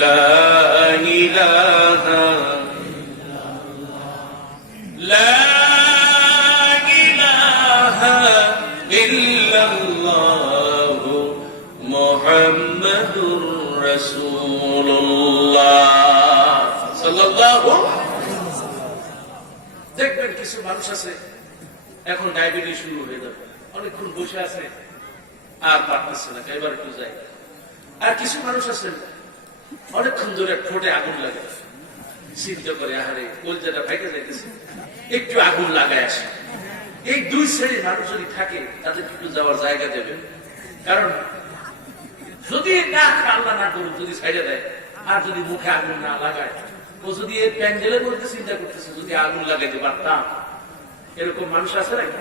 লা ইলাহা লা ইলাহা ইল্লাল্লাহু মুহাম্মাদুর রাসূলুল্লাহ সাল্লাল্লাহু। দেখবেন কিছু মানুষ আছে এখন ডায়াবেটিস শুরু হয়ে যাবে, অনেকক্ষণ বসে আছে আর পারতেছে না, এবার একটু যাই। আর কিছু মানুষ আছেন অনেকক্ষণ ধরে ঠোঁটে আগুন লাগে, চিন্তা করে আহারে কলজাটা ফেটে যাইতেছে, একটু আগুন লাগায় আসে। এই 2 শ্রেণীর মানুষ যদি থাকে তাদের একটু যাওয়ার জায়গা দেবেন। কারণ যদি না আল্লাহ না করুন, যদি ছাইড়ে দেয় আর যদি মুখে আগুন না লাগায়, ও যদি এই প্যান্ডেলের মধ্যে চিন্তা করতেছে যদি আগুন লাগাইতে পারতাম, এরকম মানুষ আছে নাকি?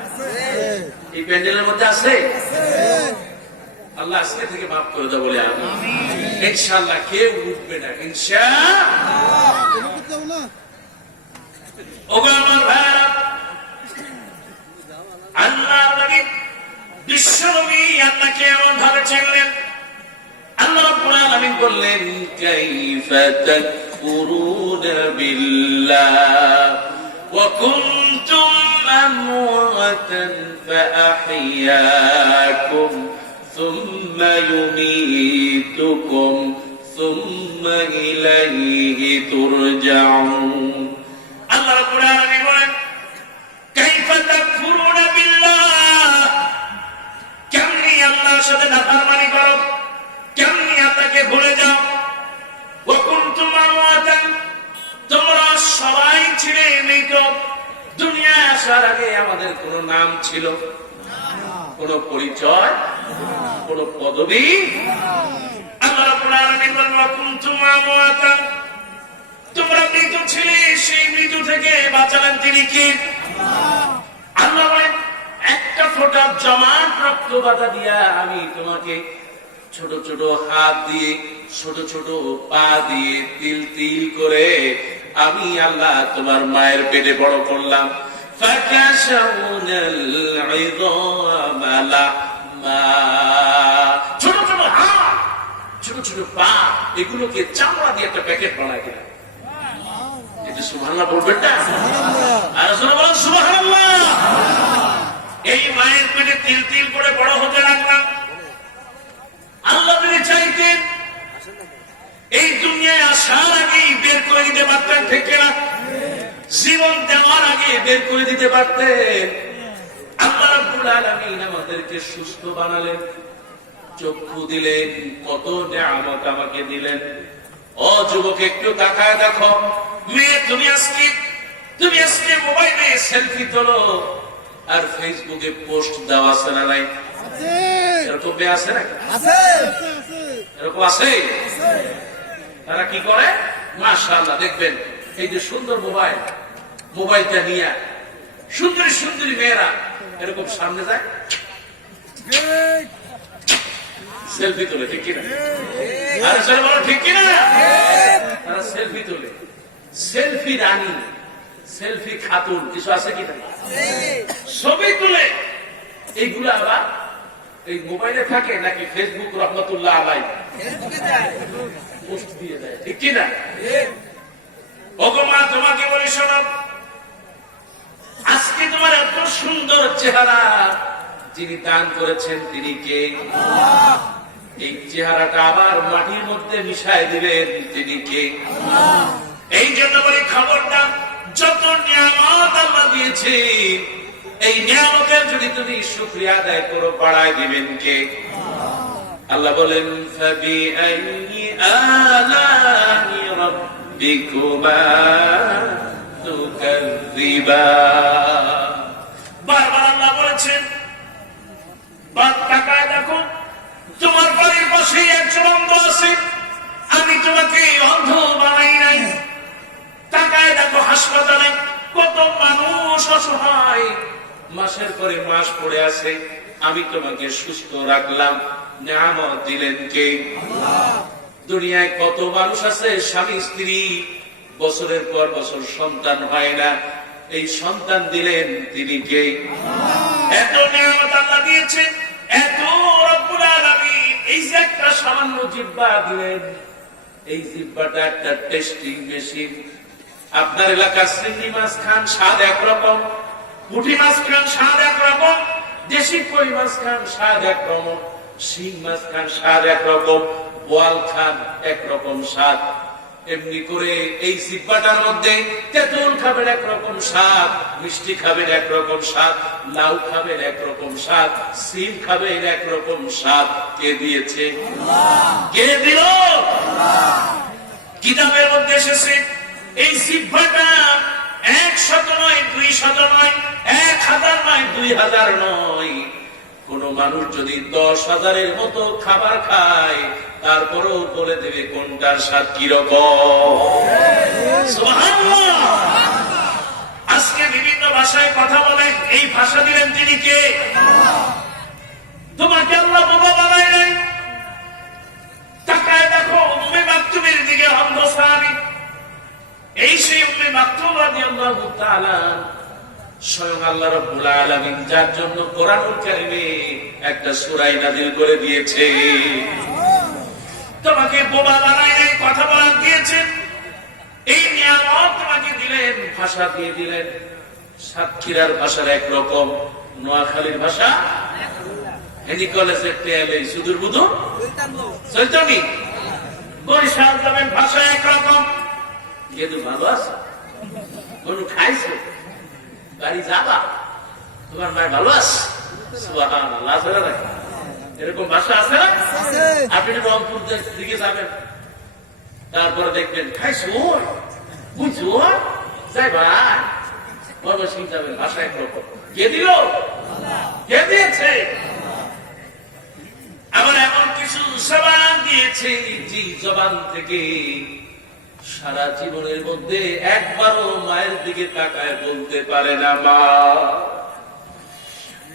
এই প্যান্ডেলের মধ্যে আছে? আল্লাহ আজকে থেকে মাফ করে দাও বলে আমি ইনশাআল্লাহ কেউ উঠবে না ইনশাআল্লাহ। ওগো আমার ভাইরা, আল্লাহ নবী বিশ্বনবী আল্লাহকে এমন ভাবে চিনলেন। আল্লাহ রাব্বুল আলামিন বললেন, কাইফা তাকফুরুনা বিল্লাহ ওয়া কুনতুম আমওয়াতান ফাআহইয়াকুম সুম্মা ইউমীতুকুম সুম্মা ইলাইহি তুরজাউন। আল্লাহ রাব্বুল আলামিন বলেন, কাইফা তাকফুরুনা বিল্লাহ, কেমনি আল্লাহর সাথে নাফরমানি করো, কেমনি আল্লাহকে ভুলে যাও। ওয়া কুনতুম আমওয়াতান, তোমরা সবাই ছিলে মৃত। দুনিয়ায় আসার আগে আমাদের কোনো নাম ছিল, কোনো পরিচয়, কোনো পদবি? আল্লাহ রাব্বুল আলামিন বলেন, ওয়া কুনতুম আমওয়াতান, তোমরা মৃত ছিলে, সেই মৃত্যু থেকে বাঁচালেন তিনি কে? আল্লাহ বলেন, একটা ফোঁটা জমাট রক্ত বাধা দিয়া আমি তোমাকে ছোট ছোট হাত দিয়ে, ছোট ছোট পা দিয়ে, তিল তিল করে আমি আল্লাহ তোমার মায়ের পেটে বড় করলাম। ছোট ছোট হাত, ছোট ছোট পা, এগুলোকে চামড়া দিয়ে একটা প্যাকেট বানায় কিনা। এটা সুবহানাল্লাহ বলবেন না? আর বলেন সুবহানাল্লাহ। এই মায়ের পেটে তিল তিল করে বড় হতে লাগলাম। আল্লাহ যদি চাইতেন এই দুনিয়ায় আসার আগেই বের করে দিতে পারতেন, ঠিক না? জীবন দেওয়ার আগে বের করে দিতে পারতেন। আল্লাহ রাব্বুল আলামিন আমাদেরকে সুস্থ বানালেন, চক্ষু দিলেন, কত নিয়ামত আমাকে দিলেন। ও যুবক, একটু তাকায় দেখো, মেয়ে তুমি আজকে মোবাইলে সেলফি তোলো আর ফেসবুকে পোস্ট দেওয়া আছে না নাই? এরকম মেয়ে আছে নাকি? এরকম আছে? তারা কি করে? মাশাআল্লাহ, দেখবেন এই যে সুন্দর মোবাইলটা নিয়ে সুন্দরী সুন্দরী মেয়েরা এরকম সামনে যায়, সেলফি তোলে, ঠিক কিনা? আরে সবাই বলো ঠিক কিনা? তারা সেলফি তোলে, সেলফি রানী, সেলফি খাতুন, কিছু আছে কিনা? ছবি তুলে এইগুলো আবার এই মোবাইলে থাকে নাকি ফেসবুক রহমতুল্লাহ আলাই পোস্ট দিয়ে দেয়, ঠিক কিনা? ওগো মা, তোমাকে বলি শোনো, আজকে তোমার এত সুন্দর চেহারা যিনি দান করেছেন তিনি কে? এই চেহারাটা আবার মাটির মধ্যে মিশায় দিলেন তিনি কে? এই জন্য বলি খবরদার, যত নিয়ামত আল্লাহ দিয়েছে এই নিয়ামতের যদি তুমি শুকরিয়া আদায় করো, বাড়ায় দিবেন কে? আল্লাহ বলেন ফাবিআইয়ি আলাহি রাব্বিকুমা তুকাযযিবান। বারবার আল্লাহ বলেছেন, বাদ তাকায় দেখো, তোমার বাড়ির পাশে একজন অন্ধ আছে, আমি তোমাকে অন্ধ বানাই নাই। তাকায় দেখো হাসপাতালে কত মানুষ অসহায়, মাসের পরে মাস পড়ে আছে, আমি তোমাকে সুস্থ রাখলাম, নিয়ামত দিলেন কে? দুনিয়ায় কত মানুষ আছে স্বামী স্ত্রী বছরের পর বছর সন্তান হয় না, এই সন্তান দিলেন তিনি কে? এত নিয়ামত আল্লাহ দিয়েছেন, এত রব্বুল আলামিন এই যে একটা সামান্য জিহ্বা দিলেন, এই জিহ্বাটা একটা টেস্টিং মেশিন। আপনার এলাকার চিংড়ি মাছ খান, স্বাদ একরকম, পুঁটি মাছ খান, স্বাদ একরকম, দেশি কই মাছ খান, স্বাদ একরকম, শিং মাছ খান, স্বাদ একরকম, বোয়াল খান, একরকম স্বাদ। এমনি করে এই জিহ্বাটার মধ্যে তেঁতুল খাবেন একরকম স্বাদ, মিষ্টি খাবেন একরকম স্বাদ, লাউ খাবেন একরকম স্বাদ, সিম খাবেন একরকম স্বাদ। কে দিয়েছে? কে দিল? কিতাবের মধ্যে এসেছে এই জিহ্বাটা 100 নয়, 200 নয়, 1000 নয়, 2000 নয়, কোন মানুষ যদি 10,000-এর মতো খাবার খায়, তারপরও বলে দেবে কোনটার স্বাদ কিরকম। সুবহানাল্লাহ। আজকে বিভিন্ন ভাষায় কথা বলে, এই ভাষা দিলেন তিনি কে? তোমাকে আল্লাহ বোবা বানায় নাই। তাকায় দেখো উম্মে মাকতুমের দিকে, অন্ধ সাহাবী, এই সেই উম্মে মাকতুম রাদিয়াল্লাহু তাআলা, স্বয়ং আল্লাহ রাব্বুল আলামিন যার জন্য কোরআনুল কারীমে একটা সূরা নাযিল করে দিয়েছে। তোমাকে বোবা বানায় নাই, কথা বলার দিয়েছেন, এই নিয়ামত তোমাকে দিলেন, ভাষা দিয়ে দিলেন। সাতক্ষীরার ভাষার একরকম, নোয়াখালীর ভাষা, হেনি কলেজের টেলে সুদূর বুধু চৈতনি, বরিশাল যাবেন ভাষা একরকম। গেদু ভালো আছে, গরু খাইছে, বাড়ি যাবা, তোমার মায়ের ভালো আছে, সুবহানাল্লাহ, এরকম ভাষা আছে না? আপনি রংপুর দিকে যাবেন, তারপরে দেখবেন খাইছো বুঝছো, যাই ভাই ময়মনসিংহ যাবেন, ভাষা একরকম। কে দিল? কে দিয়েছে? আবার এমন কিছু জবান দিয়েছে, যে জবান থেকে সারা জীবনের মধ্যে একবারও মায়ের দিকে তাকায় বলতে পারে না মা।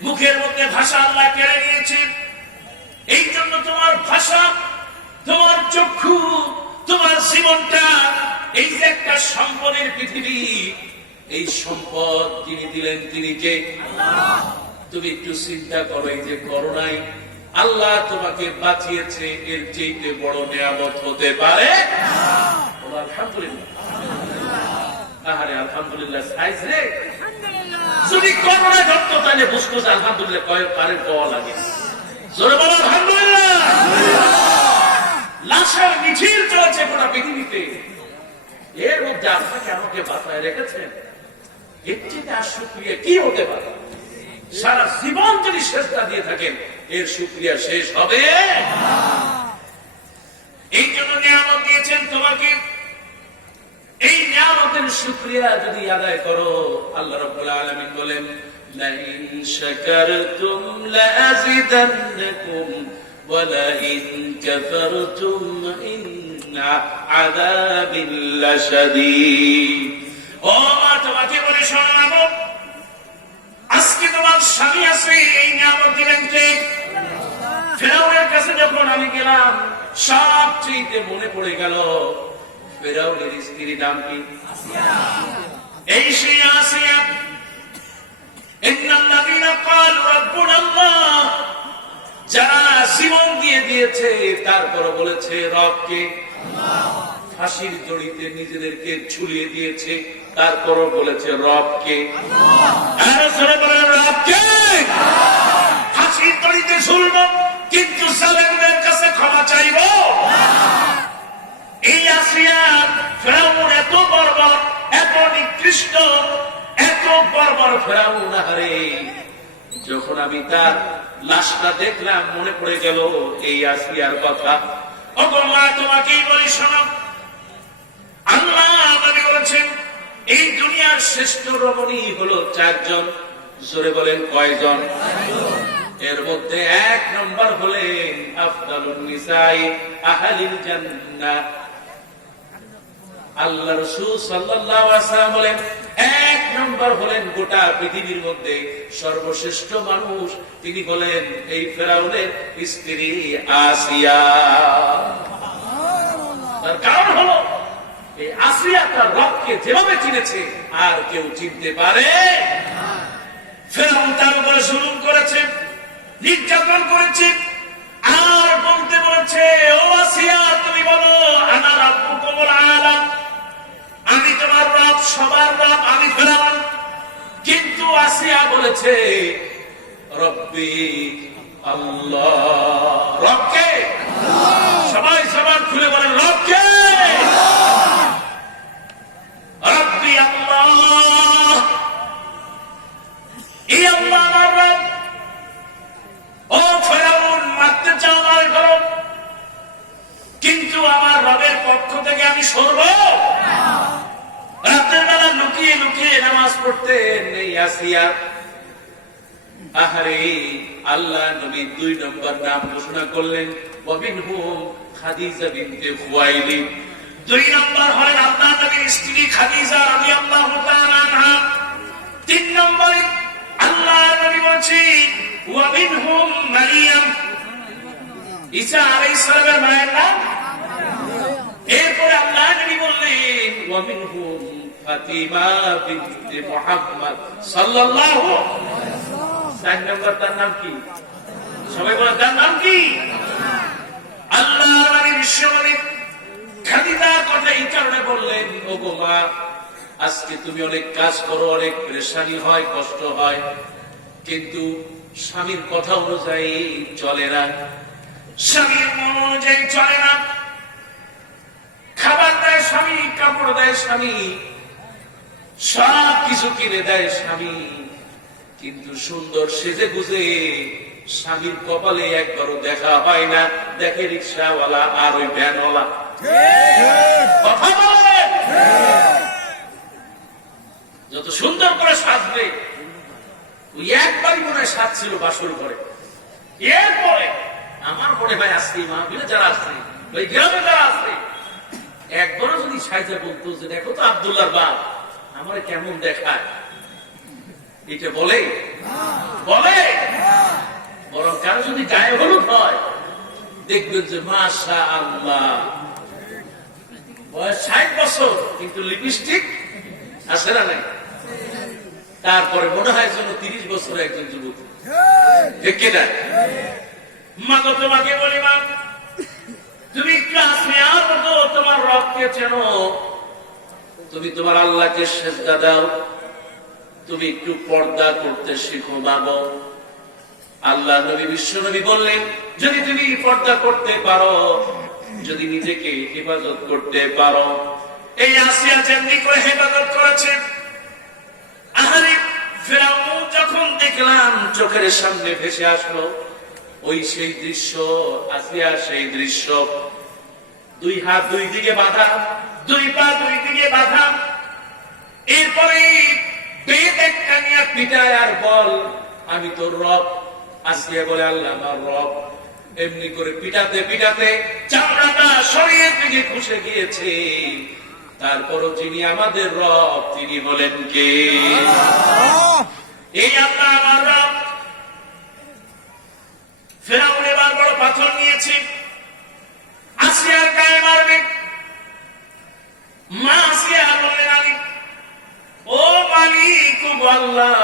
মুখের মধ্যে ভাষা আল্লাহ কেড়ে নিয়েছে। এই জন্য তোমার ভাষা, তোমার চক্ষু, তোমার জীবনটা, এই যে একটা সম্পদের পৃথিবী, এই সম্পদ যিনি দিলেন তিনি কে? তুমি একটু চিন্তা করো, এই যে করোনায় আল্লাহ তোমাকে বাঁচিয়েছে, এর চেয়ে বড় নিয়ামত হতে পারে? আলহামদুলিল্লাহ, আরে আলহামদুলিল্লাহ সাইজ রে। যদি করোনা ধরতো তাহলে বুঝতো যে আলহামদুলিল্লাহ কয়েক পারের পাওয়া লাগে। জোরে বলো আলহামদুলিল্লাহ। লাশের মিছিল চলছে গোটা পৃথিবীতে, এর মধ্যে আপনাকে আমাকে বাঁচায় রেখেছেন, এর থেকে আর শুকরিয়া কি হতে পারে? সারা জীবন যদি সেজদা দিয়ে থাকেন, এর শুকরিয়া শেষ হবে? এই জন্য নিয়ামত দিয়েছেন তোমাকে, এই নিয়ামতের শুকরিয়া যদি আদায় করো, আল্লাহ রাব্বুল আলামিন বলেন লাইন শাকারতুম লাযিদান্নাকুম ওয়া লাইন কাফারতুম ইন্না আযাবি লাশাদীদ। ও মা, তোমাকে বলে শোনাবো, আজকে তোমার স্বামী আছে, এই নিয়ামত দিলেন কে? ফেরাউনের কাছে যখন আমি গেলাম, সবচেয়ে মনে পড়ে গেল ফেরাউনের স্ত্রীর নাম কি? এই সেই আসিয়া। ইন্নাল্লাযীনা ক্বালু রাব্বুনাল্লাহ, যারা জীবন দিয়ে দিয়েছে তারপর বলেছে রবকে, ফাঁসির দড়িতে নিজেদেরকে ঝুলিয়ে দিয়েছে তারপরও বলেছে রবকে। আরো জোরে বলেন রবকে। ফাঁসির দড়িতে ঝুলবো, কিন্তু জালেমদের কাছে ক্ষমা চাইব। এই আসিয়া ফেরাউন এত বর্বর, এত নিকৃষ্ট, এত বর্বর পর ফেরাউন আহারে, যখন আমি তার লাশটা দেখলাম মনে পড়ে গেল এই আসিয়ার কথা। ওগো মা, তোমাকেই বলি শোনো, আল্লাহ নবী বলেছেন এই দুনিয়ার শ্রেষ্ঠ রমণী হলো 4 জন। জোরে বলেন কয়জন? এর মধ্যে 1 নম্বর হলেন আফদালুন নিসাই আহলিল জান্নাহ। আল্লাহ রাসূল সাল্লাল্লাহু আলাইহি ওয়াসাল্লাম বলেন 1 নম্বর হলেন গোটা পৃথিবীর মধ্যে সর্বশ্রেষ্ঠ মানুষ, তিনি হলেন এই ফেরাউনের স্ত্রী আসিয়া। তার কারণ হলো এই আসিয়া তার রবকে যেভাবে চিনেছে আর কেউ চিনতে পারে। ফেরাউন তার উপরে জুলুম করেছে, নির্যাতন করেছে, আর বলতে বলেছে ও আসিয়া তুমি বলো আনা রাব্বুকুমুল আলা, আমি তোমার রব, সবার রব আমি ফেরাউন। কিন্তু আসিয়া বলেছে রব্বি আল্লাহ। রবকে? সবাই সবার খুলে বলেন রবকে? রব্বি আল্লাহ, এই আল্লাহ আমার রব। ও ফেরাউন, মারতে চাও মার করো, কিন্তু আমার রবের পক্ষ থেকে আমি সরব। রাতের বেলা লুকিয়ে লুকিয়ে নামাজ পড়তেন এই আসিয়া। আহারে, আল্লাহ নবী 2 নম্বর নাম ঘোষণা করলেন ওয়াবিনহুম খাদিজা বিনতে খুয়াইলিদ। 2 নম্বর হলেন আল্লাহ নবীর স্ত্রী খাদিজা রাদিয়াল্লাহু তাআলা আনহা। 3 নম্বরে আল্লাহ নবী বলেছেন ওয়াবিনহুম মারিয়াম, ঈসা আলাইহিস সালামের মায়ের নাম। এরপরে আল্লাহ নবী বললেন ওয়ামিনহুম ফাতিমা বিনতে মুহাম্মদ সাল্লাল্লাহু আলাইহি ওয়াসাল্লাম। 4 নম্বর তার নাম কি? সবাই বলেন তার নাম কি? আল্লাহর নবী বিশ্বনবী খাদিজার কথা এই কারণে বললেন ওগো মা, আজকে তুমি অনেক কাজ করো, অনেক পেরেশানি হয়, কষ্ট হয়, কিন্তু স্বামীর কথা অনুযায়ী চলে না, স্বামীর মন অনুযায়ী চলে না। খাবার দেয় স্বামী, কাপড় দেয় স্বামী, সব কিছু কিনে দেয় স্বামী, কিন্তু সুন্দর সেজে গুজে স্বামীর কপালে একবারও দেখা হয় না। দেখে রিক্সাওয়ালা আর ওই ভ্যানওয়ালা। কথা বলে যত সুন্দর করে সাজবে, ওই একবারই মনে হয় সাজ ছিল বাসর ঘরে। এরপরে আমার মনে হয় আসছে মাহফিলে যারা আসছে, ওই গ্রামে যারা আসছে, একবারও যদি সাইজা বলতো যে দেখো তো আব্দুল্লাহর বাপ আমার কেমন দেখায়, এটা বলে বলে বরং কারো যদি গায়ে হলুদ হয় দেখবেন যে মাশাআল্লাহ বয়স 60 বছর কিন্তু লিপস্টিক আছে না নাই, তারপরে মনে হয় যেন 30 বছরের একজন যুবক। ঠিক কিনা? মা তো তোমাকে বলি মা, তুমি ক্লাস নেওয়ার মতো তোমার রবকে চেনো, তুমি তোমার আল্লাহকে সেজদা দাও, তুমি একটু পর্দা করতে শিখো মাগো। আল্লাহ নবী বিশ্বনবী বললেন যদি তুমি পর্দা করতে পারো, যদি নিজেকে হেফাজত করতে পারো, এই আসিয়া যেমনি করে হেফাজত করেছে। আহারে, ফেরাউন যখন দেখলাম চোখের সামনে ভেসে আসলো ওই সেই দৃশ্য, আসিয়া সেই দৃশ্য, 2 হাত 2 দিকে বাঁধা, 2 পা 2 দিকে বাঁধা, এরপরে পেট একটা নিয়ে পিটায় আর বল আমি তোর রব। আসিয়া বলে আল্লাহ আমার রব। এমনি করে পিটাতে পিটাতে চামড়াটা শরীরের দিকে খুশে গিয়েছে। তারপরও যিনি আমাদের রব তিনি হলেন কে? এই আল্লাহ আমার রব। ফেরাউন এবার বড় পাথর নিয়েছে, আসিয়ার গায়ে মারবে। মা আসিয়া বললেন আমি ও মালিক আল্লাহ,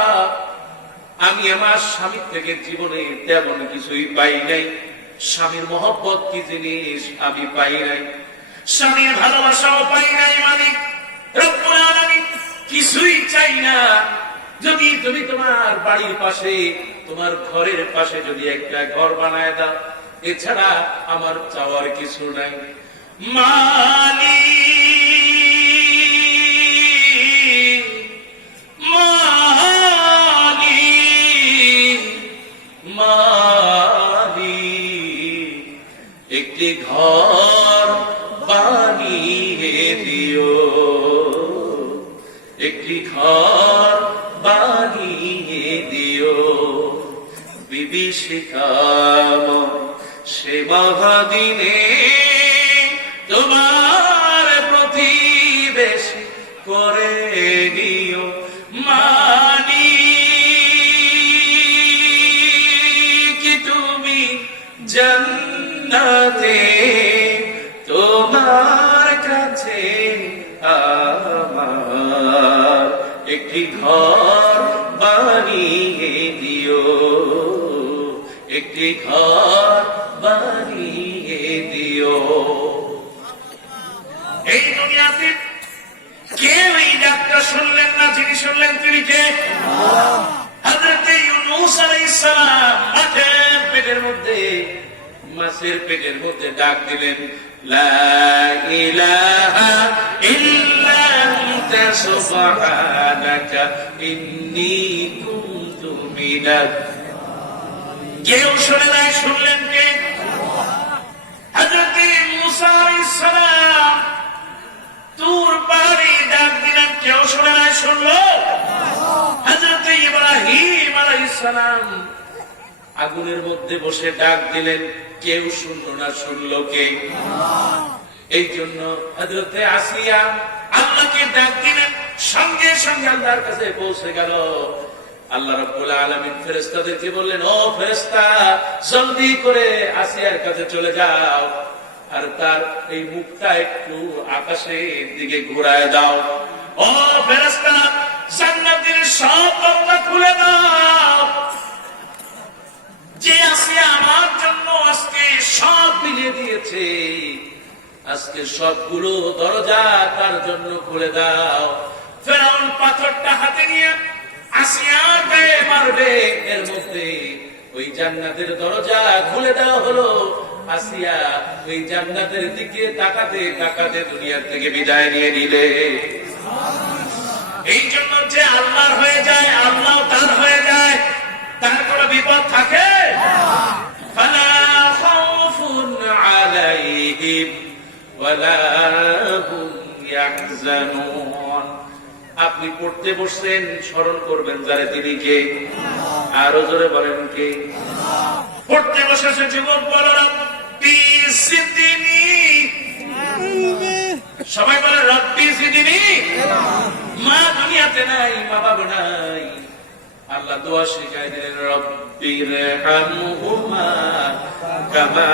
আমি আমার স্বামীর থেকে জীবনে তেমন কিছুই পাই নাই। স্বামীর মহব্বত কি জিনিস আমি পাই নাই, স্বামীর ভালোবাসাও পাই নাই। মালিক রব্বুল আলামিন, কিছুই চাই না। যদি তুমি তোমার বাড়ির পাশে, তোমার ঘরের পাশে যদি একটা ঘর বানায় দাও, এছাড়া আমার চাওয়ার কিছু নাই। মালিক মালিক একটি ঘর বানিয়ে দিও, একটি ঘর বানিয়ে দিও। বিভীষিকাম সে মহাদিনে তোমার প্রতিবেশী করে দিও মালিক তুমি জান্নাতে তোমার কাছে আমার একটি ঘর বানিয়ে দিও, একটি ঘর বানিয়ে দিও। এই দুনিয়াতে কেউ এই ডাকটা শুনলেন না, যিনি শুনলেন তিনি কে? হযরত ইউনূস আলাইহিস সালাম মাছের পেটের মধ্যে ডাক দিলেন, লা ইলাহা ইল্লা আনতা সুবহানাকা ইন্নী কুনতু মিনাজ। কেউ শুনে নাই, শুনলেন কে? হযরত মূসা আলাইহিস সালাম তুর পাহাড়ে ডাক দিলেন, কেউ শুনে নাই, শুনলো? হযরত ইব্রাহিম আলাইহিস সালাম আগুনের মধ্যে বসে ডাক দিলেন, কেউ শুনলো না, শুনলো কে? এই জন্য হযরত আসিয়া আল্লাহকে ডাক দিলেন, সঙ্গে সঙ্গে আল্লাহর কাছে পৌঁছে গেল। আল্লাহ রাব্বুল আলামিন ফেরেশতাদেরকে বললেন, ও ফেরেশতা জলদি করে আসিয়ার কাছে চলে যাও, আর তার এই মুখটা একটু আকাশের দিকে ঘুরায় দাও। ও ফেরেশতা জান্নাতের সব দরজা খুলে দাও। যে আসিয়া আমার জন্য আজকে সব মিলিয়ে দিয়েছে, আজকে সবগুলো দরজা তার জন্য খুলে দাও। ফেরাউন পাথরটা হাতে নিয়ে আসিয়াকে মারবে, এর মধ্যে ওই জান্নাতের দরজা খুলে দেওয়া হলো। আসিয়া ওই জান্নাতের দিকে তাকাতে তাকাতে দুনিয়ার থেকে বিদায় নিয়ে নিলে। এই জন্য যে আল্লাহর হয়ে যায়, আল্লাহ তার হয়ে যায়, তার কোনো বিপদ থাকে? ফালা খাউফুন আলাইহিম ওয়ালা হুম ইয়াহজানুন। আপনি পড়তে বসছেন, স্মরণ করবেন যারে, তিনি কে? আরো জোরে বলেন কে? পড়তে বসেছে যুবক, বলো রব্বি জিদনি। সবাই বলে রব্বি জিদনি। মা দুনিয়াতে নাই, মা বাবা নাই, আল্লাহ দোয়া শিখাই দিলেন, রব্বিরহামহুমা কামা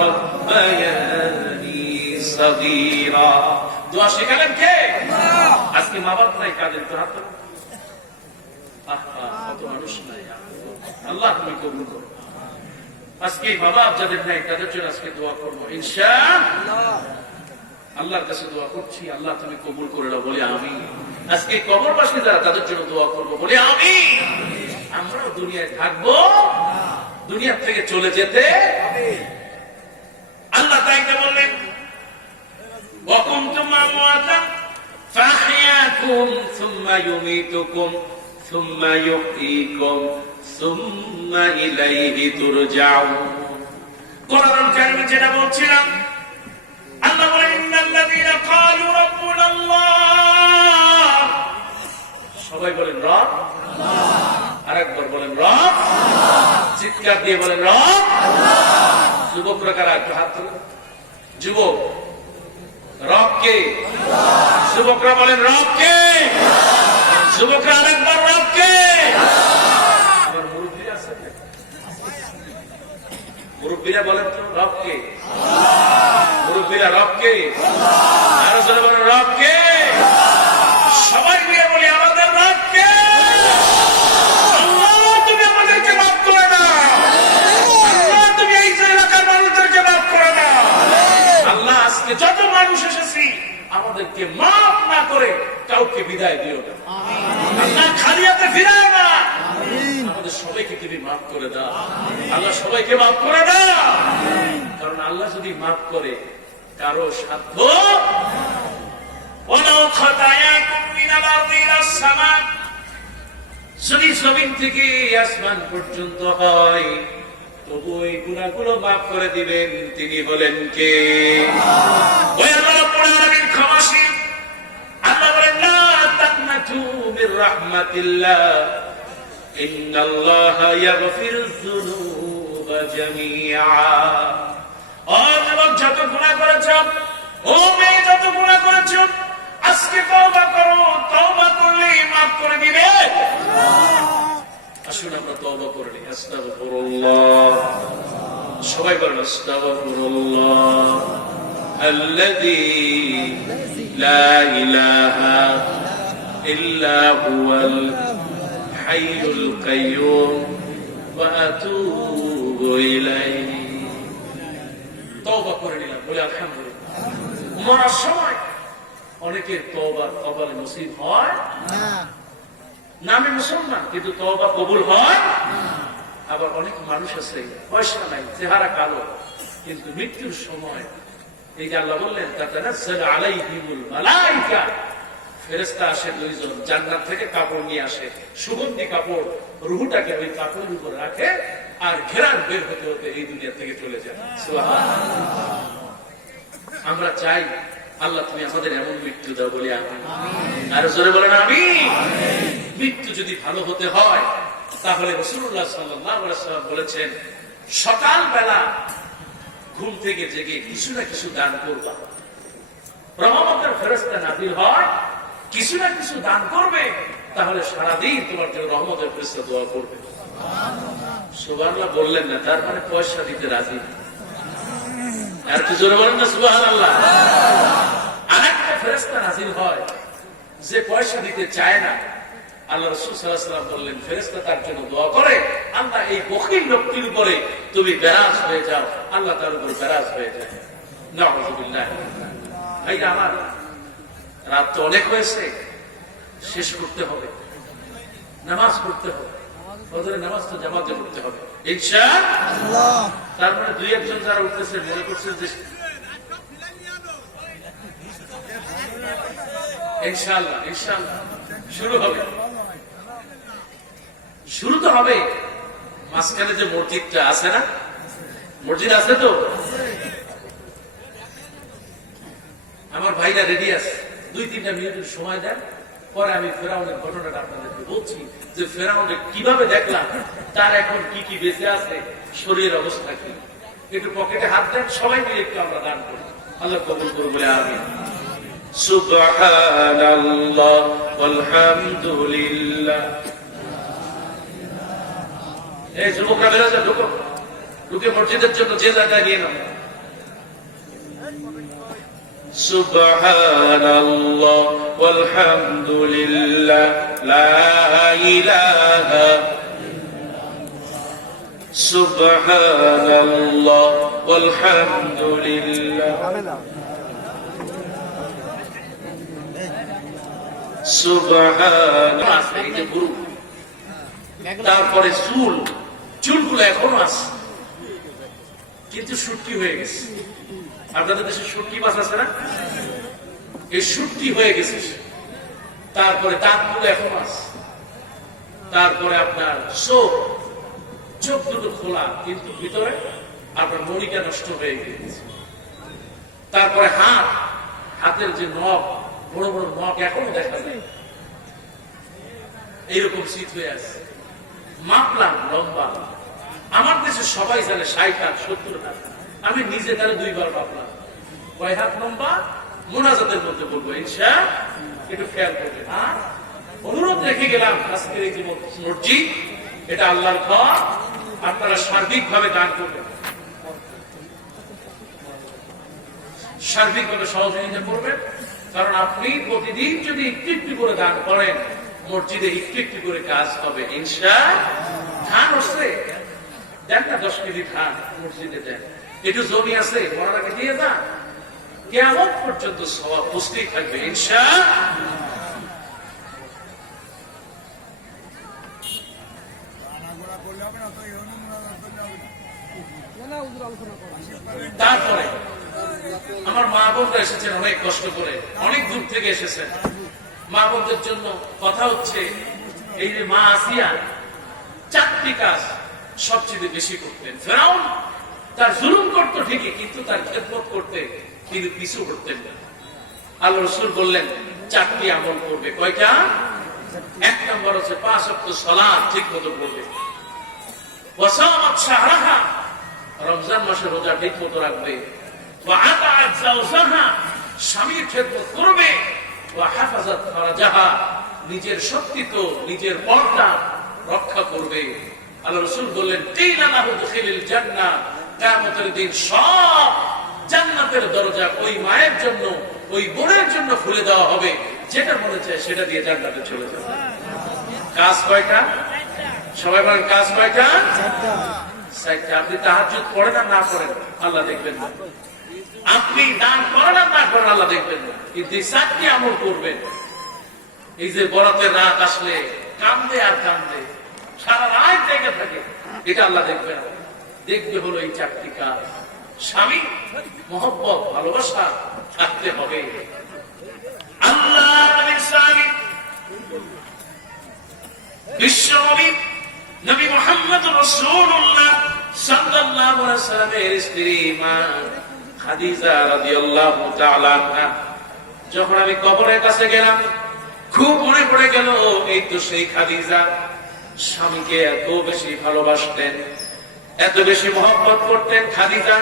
রাব্বায়ানি সাগীরা। দোয়া শিখালেন কে? আজকে মা বাবা নাই, কাদের তো হাত? কত মানুষ নাই, আল্লাহ তুমি কবুল করো। আজকে মা বাপ যাদের নাই তাদের জন্য আজকে দোয়া করবো ইনশাআল্লাহ। আল্লাহর কাছে দোয়া করছি, আল্লাহ তুমি কবুল করে দাও, বলে আমি। আজকে কবরবাসী যারা, তাদের জন্য দোয়া করবো, বলে আমি। আমরাও দুনিয়ায় থাকবো, দুনিয়া থেকে চলে যেতে আল্লাহ তাইকে বললেন, وَكُنْتُمْ أَمْوَاتًا فَأَحْيَاكُمْ ثُمَّ يُمِيتُكُمْ ثُمَّ يُحْيِيكُمْ ثُمَّ إِلَيْهِ تُرْجَعُونَ। কোরআন কারিমে যেটা বলছিলাম, আল্লাহ বলেন, ইন্নাল্লাযীনা ক্বালু রাব্বুনা আল্লাহ। সবাই বলেন রব আল্লাহ। আরেকবার বলেন রব আল্লাহ। চিৎকার দিয়ে বলেন রব আল্লাহ। যুবকরা কারা একটু হাত তুলুন। যুবক, রব কে? যুবকরা বলেন রব কে? যুবকরা আরেকবার রব কে? আমার মুরব্বীরা আছে, মুরব্বীরা বলেন তো রব কে? মুরব্বীরা রব কে? আরো জোরে বলেন রব কে? সবাই মিলে বলি আমাদের রব কে? আল্লাহ তুমি আমাদেরকে মাফ করে দাও, আল্লাহ তুমি এই এলাকার মানুষদেরকে মাফ করে দাও। আল্লাহ আজকে যত মানুষ এসেছি আমাদেরকে মাফ না করে কাউকে বিদায় দিও না, আল্লাহ খালি হাতে ফিরাও না, আমাদের সবাইকে তুমি মাফ করে দাও। আল্লাহ সবাইকে মাফ করে দাও, কারণ আল্লাহ যদি মাফ করে কারো সাধ্য যদি জমিন থেকে আসমান পর্যন্ত হয়, তবু এই গুনাহগুলো মাফ করে দিবেন তিনি হলেন কে? ওই আল্লাহ রাব্বুল আলামিন ক্ষমাশীল। আল্লাহ বলেন, লা তাকনাতু মির রাহমাতিল্লাহ, ইন্নাল্লাহা ইয়াগফিরুয যুনুবা জামিআ। ও যুবক, যত গুনাহ করেছো, ও মেয়ে যত গুনাহ করেছো, আজকে তওবা করো। তওবা করলে মাফ করে দিবে। আসুন আমরা তওবা করে নিই। আস্তাগফিরুল্লাহ, সবাই বলেন আস্তাগফিরুল্লাহ আল্লাযী লা ইলাহা ইল্লা হুয়াল হাইয়ুল কাইয়্যুম ওয়া আতুবু ইলাইহি। তওবা করে নিলাম, বলে আলহামদুলিল্লাহ। মরার সময় অনেকের তওবার কপালে নসিব হয় না, নামে মুসলমান কিন্তু তওবা কবুল হয়। আবার অনেক মানুষ আছে পয়সা নাই, চেহারা কালো, কিন্তু মৃত্যুর সময় এই যে আল্লাহ বললেন তাতানাজ্জালু আলাইহিমুল মালাইকা, ফেরেশতা আসে দুইজন, জান্নাত থেকে কাপড় নিয়ে আসে, সুগন্ধি কাপড়, রূহটাকে ওই কাপড়ের উপর রাখে, আর ঘেরান বের হতে হতে এই দুনিয়া থেকে চলে যায়। সুবহানাল্লাহ। আমরা চাই আল্লাহ তুমি আমাদের এমন মৃত্যু দাও, বলি আমিন। আর জোরে বলেন আমিন। মৃত্যু যদি ভালো হতে হয়, তাহলে রাসূলুল্লাহ সাল্লাল্লাহু আলাইহি ওয়াসাল্লাম বলেছেন, সকালবেলা ঘুম থেকে জেগে কিছু না কিছু দান করবা। রহমতের ফেরেশতা নাযিল হয়, কিছু না কিছু দান করবে, তাহলে সারাদিন তোমার জন্য রহমতের ফেরেশতা দোয়া করবে। সুবহানাল্লাহ বললেন না, তার মানে পয়সা দিতে রাজি না। আর কি জোরে বলেন না সুবহানাল্লাহ। আরেকটা ফেরেশতা নাযিল হয়, যে পয়সা দিতে চায় না। আল্লাহ রাসূল সাল্লাল্লাহু আলাইহি ওয়াসাল্লাম বললেন, ফেরেশতা তার জন্য দোয়া করে, আল্লাহ এই বখিল লোকটির উপরে তুমি বেরাজ হয়ে যাও। আল্লাহ তার উপর বেরাজ হয়ে যায়। নাউযুবিল্লাহ। ভাইরা আমার, রাত তো অনেক হয়েছে, শেষ করতে হবে, নামাজ পড়তে হবে। ফজরের নামাজ তো জামাতে পড়তে হবে ইনশাআল্লাহ। তার মানে দুই একজন যারা উঠতেছে মনে করছেন যে ইনশাআল্লাহ ইনশাআল্লাহ শুরু হবে, শুরু তো হবে। মাঝখানে যে মসজিদটা আছে না, মসজিদ আছে তো, আমার ভাইরা রেডি আছে, 2-3টা মিনিটের সময় দেন, পরে আমি ফেরাউনের ঘটনাটা আপনাদেরকে বলছি, যে ফেরাউনে কিভাবে দেখলাম, তার এখন কি কি বেঁচে আছে, শরীরের অবস্থা কি। একটু পকেটে হাত দেন, সবাই মিলে একটু আমরা দান করি। আল্লাহ কবুল করুন বলে আমিন। সুবহানাল্লাহ ওয়ালহামদুলিল্লাহ। এই যুবকরা বেরো যা, ঢুকো, ঢুকে মসজিদের জন্য যে জায়গায় নিয়ে নাও। সুবহানাল্লাহ ওয়ালহামদুলিল্লাহ লা ইলাহা সুবহানাল্লাহ ওয়ালহামদুলিল্লাহ সুবহানাল্লাহ। তারপরে চুলগুলো এখনো আছে, কিন্তু শুটকি হয়ে গেছে। আপনাদের দেশে শুটকি মাছ আছে না, এই শুটকি হয়ে গেছে। তারপরে দাঁতগুলো এখনো আছে। তারপরে আপনার চোখ দুটো খোলা, কিন্তু ভিতরে আপনার মনিকা নষ্ট হয়ে গেছে। তারপরে হাতের যে নখ, বড় বড় নখ এখনো দেখা যায়, এইরকম শীত হয়ে আছে। মাপলাম লম্বা, আমার দেশে সবাই জানে 60 হাত 70 হাত, আমি নিজে তার 2 বার মাপলাম। কয় হাত লম্বা মোনাজাতের মধ্যে বলবো ইনশাআল্লাহ, একটু খেয়াল করবেন। অনুরোধ রেখে গেলাম, আজকের এই যে মসজিদ, এটা আল্লাহর ঘর, আপনারা সার্বিকভাবে দান করবেন, সার্বিকভাবে সহযোগিতা করবেন। কারণ আপনি প্রতিদিন যদি একটু একটু করে দান করেন, মসজিদে একটু একটু করে কাজ হবে ইনশাআল্লাহ। ধান হচ্ছে দেন না, 10 কেজি ধান মসজিদে দেন। একটু জমি আছে, মরার আগে দিয়ে যান, কিয়ামত পর্যন্ত সওয়াব পুষ্টি থাকবে ইনশাআল্লাহ। তারপরে আমার মা বোনরা এসেছেন অনেক কষ্ট করে, অনেক দূর থেকে এসেছেন। মা বোনদের জন্য কথা হচ্ছে, এই যে মা আসিয়া 4টি কাজ সবচেয়ে বেশি করতেন। ফেরাউন তার জুলুম করতো ঠিকই, কিন্তু তার খেদমত করতে তিনি পিছু হটতেন না। আল্লাহ রাসূল বললেন 4টি আমল করবে। কয়টা? 1 নম্বর হচ্ছে 5 ওয়াক্ত সালাত ঠিক মতো পড়বে। ওয়াসামাত শাহরাহা, রমজান মাসে রোজা ঠিক মতো রাখবে। ওয়া আতাআত যাওজাহা, স্বামীর খেদমত করবে। ওয়া হাফাজাত ফারাজাহা, নিজের শক্তিত্ব নিজের পর্দা রক্ষা করবে। আল্লাহ রাসূল বললেন কিলা লাহু দুখিলিল জান্নাহ, কিয়ামতের দিন সব জান্নাতের দরজা ওই মায়ের জন্য, ওই বোনের জন্য খুলে দেওয়া হবে, যেটা মনে চায় সেটা দিয়ে জান্নাতে চলে যাবে। কাজ কয়টা? সবাই বলেন কাজ কয়টা? 4টা। আপনি তাহাজ্জুদ পড়েন আর না পড়েন আল্লাহ দেখবেন না, আপনি দান করেন আর না করেন আল্লাহ দেখবেন না, কিন্তু 4টি আমল করবেন। এই যে বরাতের রাত আসলে কান্দে আর কান্দে, সারা রাত জেগে থাকে, এটা আল্লাহ দেখবে না। দেখবে হলো এই 4টি কাজ। স্বামী মহব্বত ভালোবাসা থাকতে হবে। আল্লাহ নবীর স্বামী বিশ্বনবী নবী মুহাম্মদ রাসূলুল্লাহ সাল্লাল্লাহু আলাইহি ওয়াসাল্লামের স্ত্রী মা খাদিজা রাদিয়াল্লাহু তাআলা আনহা, যখন আমি কবরের কাছে গেলাম খুব মনে পড়ে গেল, এই তো সেই খাদিজা স্বামীকে এত বেশি ভালোবাসতেন, এত বেশি মহব্বত করতেন। খাদিজা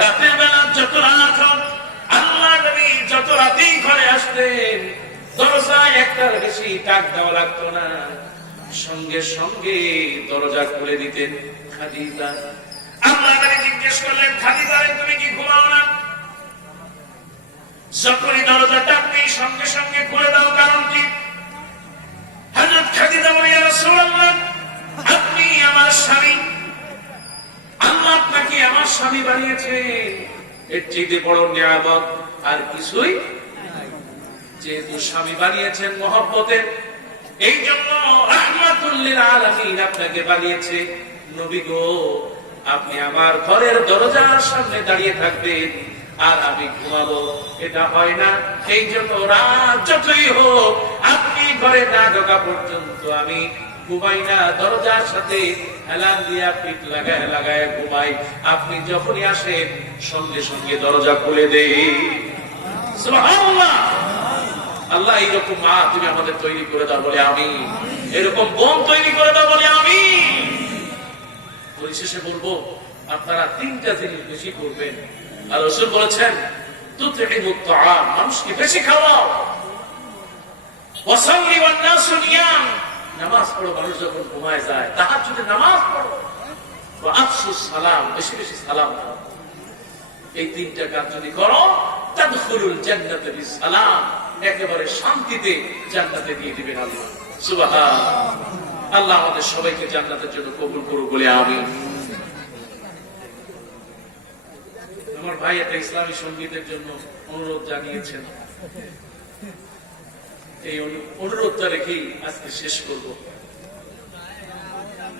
রাতের বেলা যত রাত হোক, আল্লাহ নবী যত রাতেই ঘরে আসতেন, দরজায় একটার বেশি টাক দেওয়া লাগতো না, সঙ্গে সঙ্গে দরজা খুলে দিতেন খাদিজা। আল্লাহ নবী জিজ্ঞেস করলেন, খাদিজা তুমি কি ঘুমাও না? যখনই দরজা টাকবে সঙ্গে সঙ্গে খুলে দাও, কারণ কি? হযরত খাদিজা বলেন, ইয়া রাসূলুল্লাহ, আপনি আমার স্বামী, আল্লাহ আপনাকে আমার স্বামী বানিয়েছে, এর চেয়ে বড় নিয়ামত আর কিছুই নাই। যেহেতু স্বামী বানিয়েছেন মহব্বতের, এই জন্য রাহমাতুল লিল আলামিন আপনাকে বানিয়েছে। নবী গো, আপনি আমার ঘরের দরজার সামনে দাঁড়িয়ে থাকবেন আর আমি ঘুমাবো, এটা হয় না। এই জন্য রাত যতই হোক আপনি ঘরে না ঢোকা পর্যন্ত আমি ঘুমাই না, দরজার সাথে হেলান দিয়া পিঠ লাগায় লাগায় ঘুমাই। আপনি যখনই আসেন সঙ্গে সঙ্গে দরজা খুলে দেই। সুবহানাল্লাহ। আল্লাহ এইরকম মা তুমি আমাদের তৈরি করে দাও বলে আমি, এরকম বোন তৈরি করে দাও বলে আমি। পরিশেষে বলবো, আপনারা 3টা জিনিস বেশি করবেন। আর রাসূল বলেছেন তুতইমুত তাআম, মানুষকে বেশি খাওয়াও। ওয়াসাল্লি ওয়ান নাসু নিয়াম, নামাজ পড়ো, মানুষ যখন ঘুমায় যায় তাহাজ্জুদে নামাজ পড়ো। ওয়া আফসুস সালাম, বেশি বেশি সালাম দাও। এই 3টা কাজ যদি করো, তাদখুলুল জান্নাতা বিসালাম, একেবারে শান্তিতে জান্নাতে দিয়ে দিবেন আল্লাহ। সুবহানাল্লাহ। আল্লাহ আমাদের সবাইকে জান্নাতের জন্য কবুল করুক বলে আমিন। আমার ভাই একটা ইসলামী সঙ্গীতের জন্য অনুরোধ জানিয়েছেন, এই অনুরোধটা রেখেই আজকে শেষ করব।